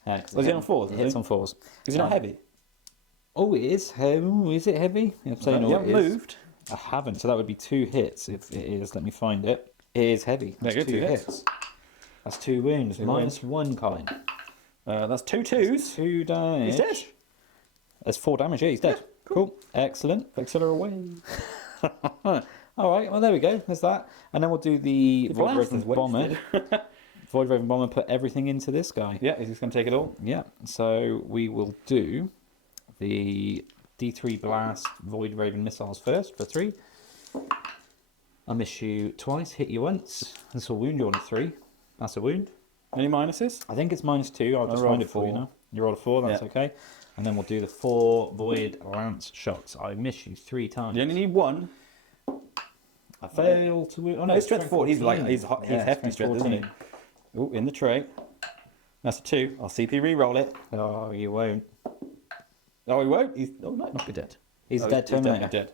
Was he on 4s? It hits on 4s. Is he not heavy? Oh, it is. Is it heavy? I'm saying You it haven't is. moved. I haven't, so that would be 2 hits if it is. Let me find it. It is heavy. There That's you go, 2 2 hits. hits. That's 2 wounds. Minus wounds. 1, Colin. That's 2 2s. 2 damage. He's dead. That's 4 damage. Yeah, he's dead. Yeah, cool. Excellent. Vexilla away. All right. Well, there we go. There's that. And then we'll do the Void blast Raven is Bomber. Void Raven Bomber. Put everything into this guy. Yeah, he's just going to take it all. Yeah. So we will do the D3 Blast Void Raven missiles first for 3. I miss you twice. Hit you once. This will wound you on a 3. That's a wound. Any minuses? I think it's -2. I'll just rolled find it for you 4. now. You rolled a 4. That's Yeah. okay. And then we'll do the 4 Void Lance shots. I miss you 3 times. You only need 1. I fail to wound. Oh no, No, strength 4. He's like 14. he's hefty strength strength, isn't he? 14. Oh, in the tray. That's a 2. I'll CP re-roll it. Oh, you won't. Oh, he won't. He's no. Not be dead. He's Oh, dead. Terminator. Dead.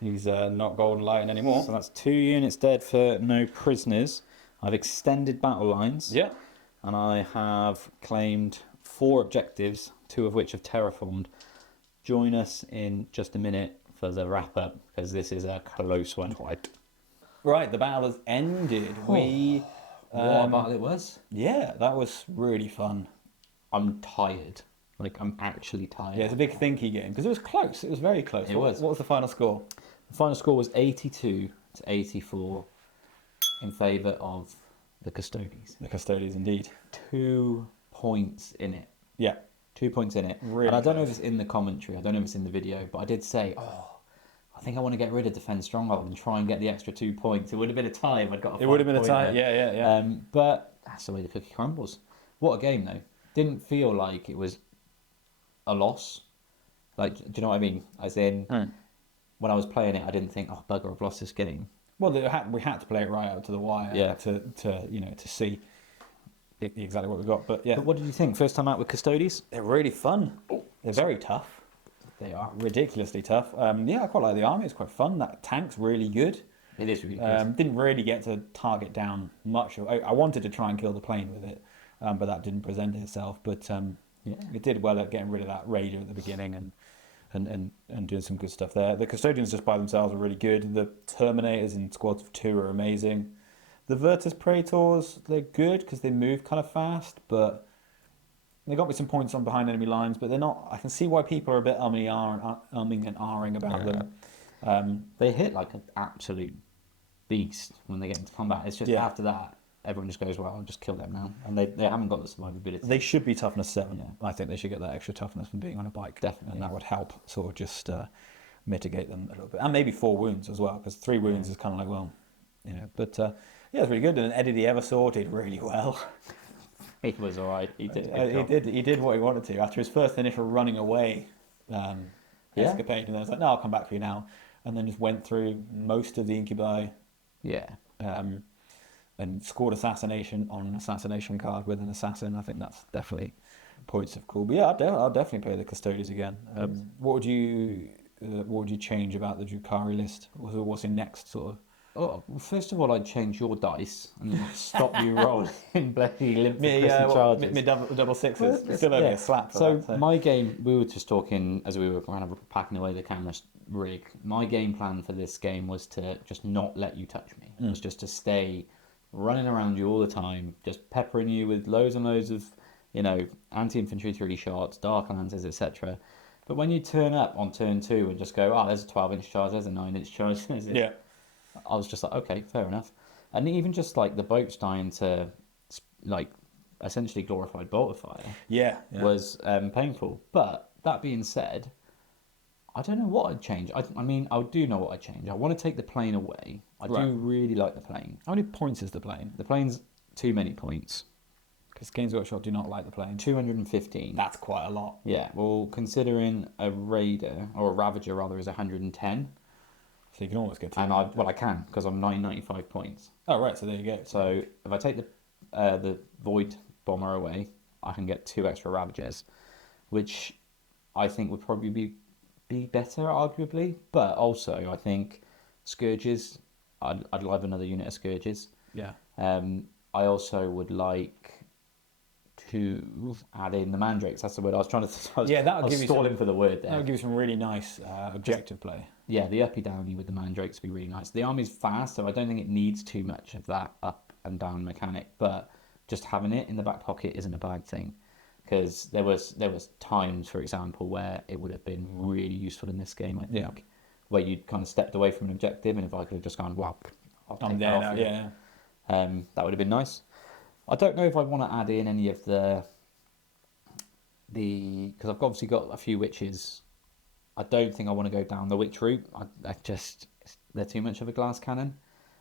He's not golden lion anymore. So that's 2 units dead for no prisoners. I've extended battle lines. Yeah. And I have claimed 4 objectives, 2 of which have terraformed. Join us in just a minute for the wrap up, because this is a close one. Right, the battle has ended. We. What a battle it was? Yeah, that was really fun. I'm tired. Like, I'm actually tired. Yeah, it's a big thinky game because it was close. It was very close. It What- was. What was the final score? The final score was 82 to 84 in favour of the Custodes. The Custodes, indeed. 2 points in it. Yeah. 2 points in it. Really and I don't know if close. it's in the commentary. I don't know if it's in the video, but I did say, I think I want to get rid of Defend Stronghold and try and get the extra 2 points. It would have been a tie if I'd got a It would have been a 5 tie. pointer. Yeah. But that's the way the cookie crumbles. What a game, though. Didn't feel like it was a loss. Like, do you know what I mean? As in, when I was playing it, I didn't think, oh, bugger, I've lost this game. Well, we had to play it right out to the wire. Yeah. To see exactly what we got. But yeah, But what did you think? First time out with Custodes? they're really fun. They're very tough. They are. Ridiculously tough. Yeah, I quite like the army. It's quite fun. That tank's really good. It is really good. Didn't really get to target down much. I wanted to try and kill the plane with it, but that didn't present itself. But it did well at getting rid of that raider at the beginning and doing some good stuff there. The Custodians just by themselves are really good. The Terminators in squads of 2 are amazing. The Virtus Praetors, they're good because they move kind of fast, but they got me some points on behind enemy lines, but they're not. I can see why people are a bit umming and ahhing about them. They hit like an absolute beast when they get into combat. It's just after that, everyone just goes, well, I'll just kill them now. And they haven't got the survivability. They should be toughness 7. Yeah. I think they should get that extra toughness from being on a bike. Definitely. And that would help sort of just mitigate them a little bit. And maybe 4 wounds as well, because 3 wounds is kind of like, well, But yeah, it's really good. And Eddie the Eversaw did really well. He was all right. He did. He did what he wanted to. After his first initial running away escapade, and then I was like, no, I'll come back for you now. And then just went through most of the incubi Yeah. and scored assassination on an assassination card with an assassin. I think that's definitely points of cool. But yeah, I'll definitely play the Custodes again. What would you change about the Drukhari list? What's in next sort of? Oh, well, first of all, I'd change your dice and stop you rolling bloody limp Me, charges. me double sixes. Well, Still owe me yeah. a slap for So that. So my game, we were just talking as we were kind of packing away the camera rig. My game plan for this game was to just not let you touch me. It was just to stay running around you all the time, just peppering you with loads and loads of, anti-infantry 3D shots, dark lances, etc. But when you turn up on turn 2 and just go, there's a 12-inch charge, there's a 9-inch charge, yeah. I was just like, okay, fair enough. And even just like the boats dying to like essentially glorified bolt fire Yeah. was painful. But that being said, I don't know what I'd change. I mean, I do know what I'd change. I want to take the plane away. I do really like the plane. How many points is the plane? The plane's too many points. Because Games Workshop do not like the plane. 215. That's quite a lot. Yeah, well, considering a Raider, or a Ravager rather, is 110. So you can almost get to. And I can because I'm 995 points. Oh right, so there you go. So if I take the Void Bomber away, I can get 2 extra Ravagers, which I think would probably be better, arguably. But also, I think Scourges, I'd love another unit of Scourges. Yeah. I also would like to add in the Mandrakes. That's the word I was trying to. That'll give you stalling some, for the word there. That'll give you some really nice objective play. Yeah, the uppy downy with the Mandrakes would be really nice. The army's fast, so I don't think it needs too much of that up and down mechanic. But just having it in the back pocket isn't a bad thing, because there was times, for example, where it would have been really useful in this game. I think, where you'd kind of stepped away from an objective, and if I could have just gone, well, I'm there now. Yeah. That would have been nice. I don't know if I want to add in any of the because I've obviously got a few witches. I don't think I want to go down the witch route. They're too much of a glass cannon.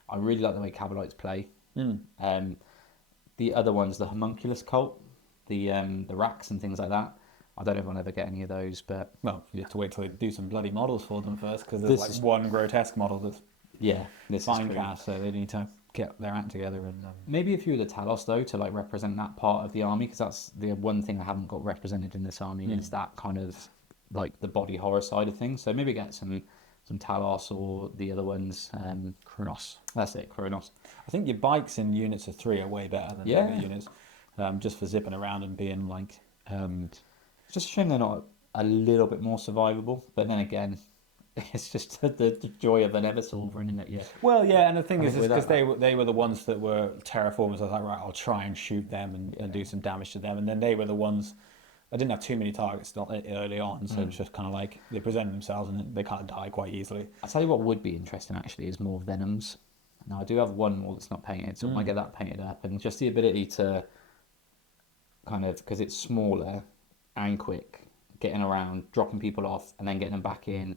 I really like the way Cabalites play. The other ones, the homunculus cult, the racks and things like that. I don't know if I'll ever get any of those, but well, you have to wait till they do some bloody models for them first, because there's one grotesque model that's fine cast, so they need to get their act together. And maybe a few of the Talos though, to like represent that part of the army, because that's the one thing I haven't got represented in this army is that kind of like the body horror side of things. So maybe get some Talos or the other ones, Kronos. That's it, Kronos. I think your bikes in units of 3 are way better than the other units, just for zipping around and being like. It's just a shame they're not a little bit more survivable, but then again, it's just the joy of an Eversolver, isn't it? Yeah. Well, yeah, and the thing is because they were the ones that were terraformers. I was like, right, I'll try and shoot them and do some damage to them, and then they were the ones. I didn't have too many targets early on, so it's just kind of like they presented themselves and they can't die quite easily. I'll tell you what would be interesting actually is more Venoms. Now I do have one more that's not painted, so I might get that painted up, and just the ability to kind of, because it's smaller and quick, getting around, dropping people off, and then getting them back in.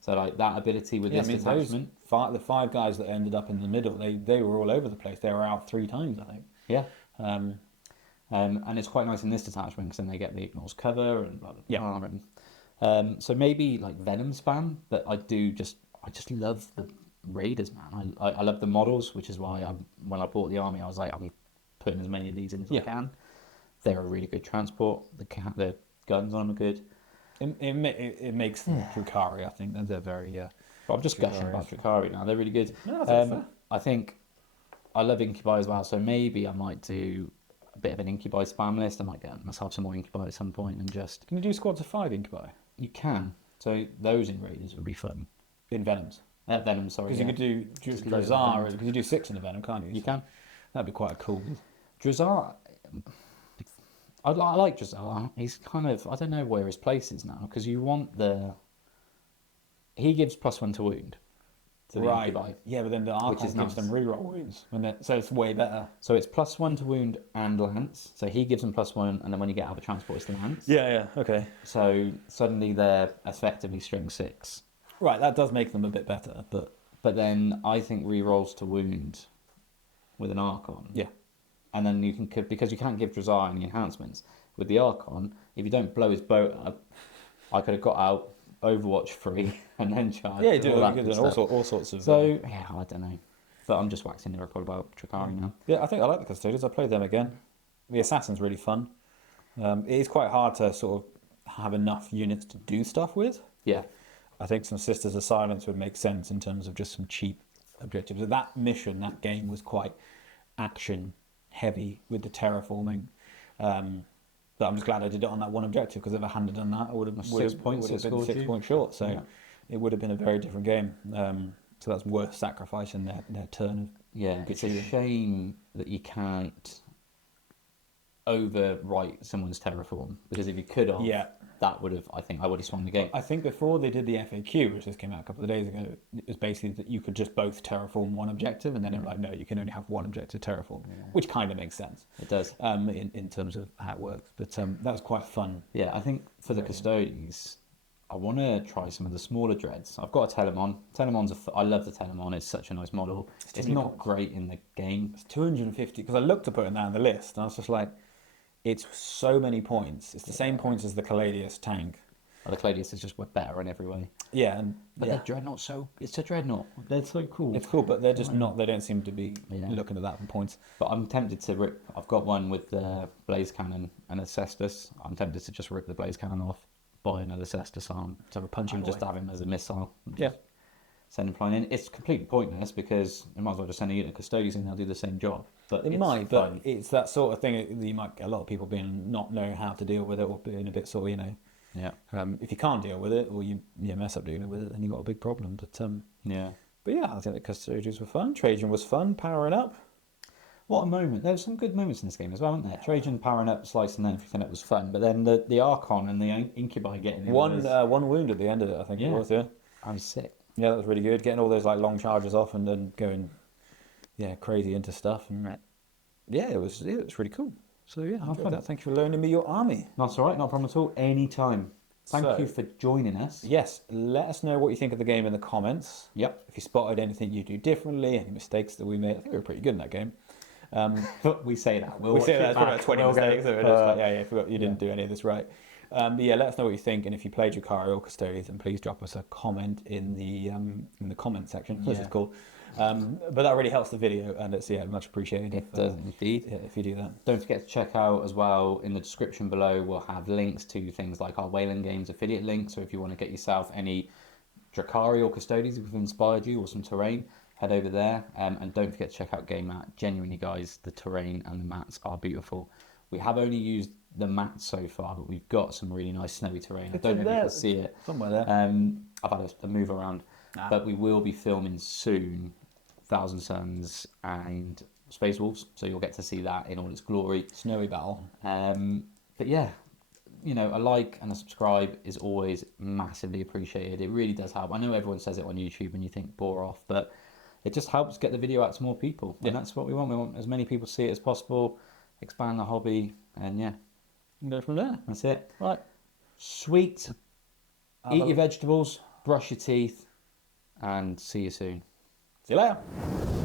So like that ability with this detachment. The 5 guys that ended up in the middle, they were all over the place. They were out 3 times, I think. Yeah. And it's quite nice in this detachment because then they get the ignores cover and blah blah blah. And, so maybe like Venom spam, but I just love the Raiders, man. I love the models, which is why when I bought the army, I was like, I'm putting as many of these in as I can. They're a really good transport. The guns on them are good. It makes them Drukhari. I think they're very. But I'm just gushing about Drukhari now. They're really good. No, that's fair. I think I love Incubi as well. So maybe I might do a bit of an Incubi spam list. I might get myself some more Incubi at some point and just. Can you do squads of 5 Incubi? You can. So those in Raiders would be fun. In Venoms. Venom, sorry. Because you could do Drazar, because you do 6 in a Venom, can't you? You can. That'd be quite cool. Drazar. I like Drazar. He's kind of, I don't know where his place is now, because you want he gives +1 to wound to the Incubi. Yeah, but then the Archon gives them reroll wounds, so it's way better. So it's +1 to wound and lance. So he gives them +1, and then when you get out of transport, it's the lance. Yeah, okay. So suddenly they're effectively strength 6. Right, that does make them a bit better, but then I think rerolls to wound with an Archon. Yeah. And then you can, because you can't give Drazar any enhancements with the Archon, if you don't blow his boat up, I could have got out Overwatch free and then charged. Yeah, you do all sorts of. So yeah, I don't know, but I'm just waxing lyrical about Drukhari now. Yeah, I think I like the Custodians. I played them again. The Assassin's really fun. It is quite hard to sort of have enough units to do stuff with. Yeah, I think some Sisters of Silence would make sense in terms of just some cheap objectives. That mission, that game was quite action heavy with the terraforming. But I'm just glad I did it on that one objective, because if I hadn't done that, I would have been 6 points short. So it would have been a very different game. So that's worth sacrificing their turn of. Yeah, it's a shame that you can't overwrite someone's terraform, because if you could have, that would have, I think I would have swung the game. I think before they did the FAQ, which just came out a couple of days ago, it was basically that you could just both terraform one objective, and then it was like, no, you can only have one objective terraform, which kind of makes sense. It does. In terms of how it works. But that was quite fun. Yeah, I think for the Custodes, I want to try some of the smaller dreads. I've got a Telemon. I love the Telemon. It's such a nice model. It's not great in the game. It's 250, because I looked to put it down on the list, and I was just like, it's so many points. It's the same points as the Caladius tank. the Cladius is just better in every way. Yeah, and But the Dreadnought, it's a Dreadnought. They're so cool. it's cool, but they're just not. They don't seem to be Yeah. looking at that for points. But I'm tempted to rip. I've got one with the Blaze Cannon and a Cestus. I'm tempted to just rip the Blaze Cannon off, buy another Cestus arm, To have a punching and just boy. have him as a missile. Yeah. Send him flying in. It's completely pointless because you might as well just send a unit of Custodians and they'll do the same job. But It it's might, but fun. it's that sort of thing that you might get a lot of people being not know how to deal with it, or being a bit sort of, you know, Yeah. if you can't deal with it, or you mess up dealing with it, then you've got a big problem. Yeah. But yeah, I think the Custodians were fun. Trajan was fun, powering up. What a moment. There were some good moments in this game as well, weren't there? Trajan powering up, slicing everything up was fun. But then the Archon and the Incubi getting in One was, one wound at the end of it, I think it Yeah. was, yeah. I was sick. Yeah, that was really good. Getting all those like long charges off and then going, crazy into stuff. And yeah, it was really cool. So yeah, I enjoyed fun. that. Thank you for loaning me your army. That's all right, not a problem at all. Anytime. Thank So- you for joining us. Yes, let us know what you think of the game in the comments. Yep. If you spotted anything you do differently, any mistakes that we made. I think we were pretty good in that game. But we say that. We'll We watch say it that's probably back. about 20 We'll go, mistakes. So we're just like, yeah, forgot you didn't do any of this right. But yeah, let us know what you think, and if you played Drukhari or Custodes, and please drop us a comment in the comment section, as Yeah. it's called. But that really helps the video, and it's much appreciated. It does indeed. if you do that. Don't forget to check out as well in the description below. We'll have links to things like our Wayland Games affiliate link. So if you want to get yourself any Drukhari or Custodes, if we've inspired you, or some terrain, head over there. And don't forget to check out Game Mat. Genuinely, guys, the terrain and the mats are beautiful. We have only used the mats so far, but we've got some really nice snowy terrain. I don't know if you can see it. Somewhere there. I've had a move around, but we will be filming soon Thousand Suns and Space Wolves, so you'll get to see that in all its glory. Snowy battle. But yeah, you know, a like and a subscribe is always massively appreciated. It really does help. I know everyone says it on YouTube and you think bore off, but it just helps get the video out to more people. And that's what we want. We want as many people to see it as possible, expand the hobby, and yeah, And go from there. that's it. Right. Sweet. Eat your vegetables, brush your teeth, and see you soon. See you later.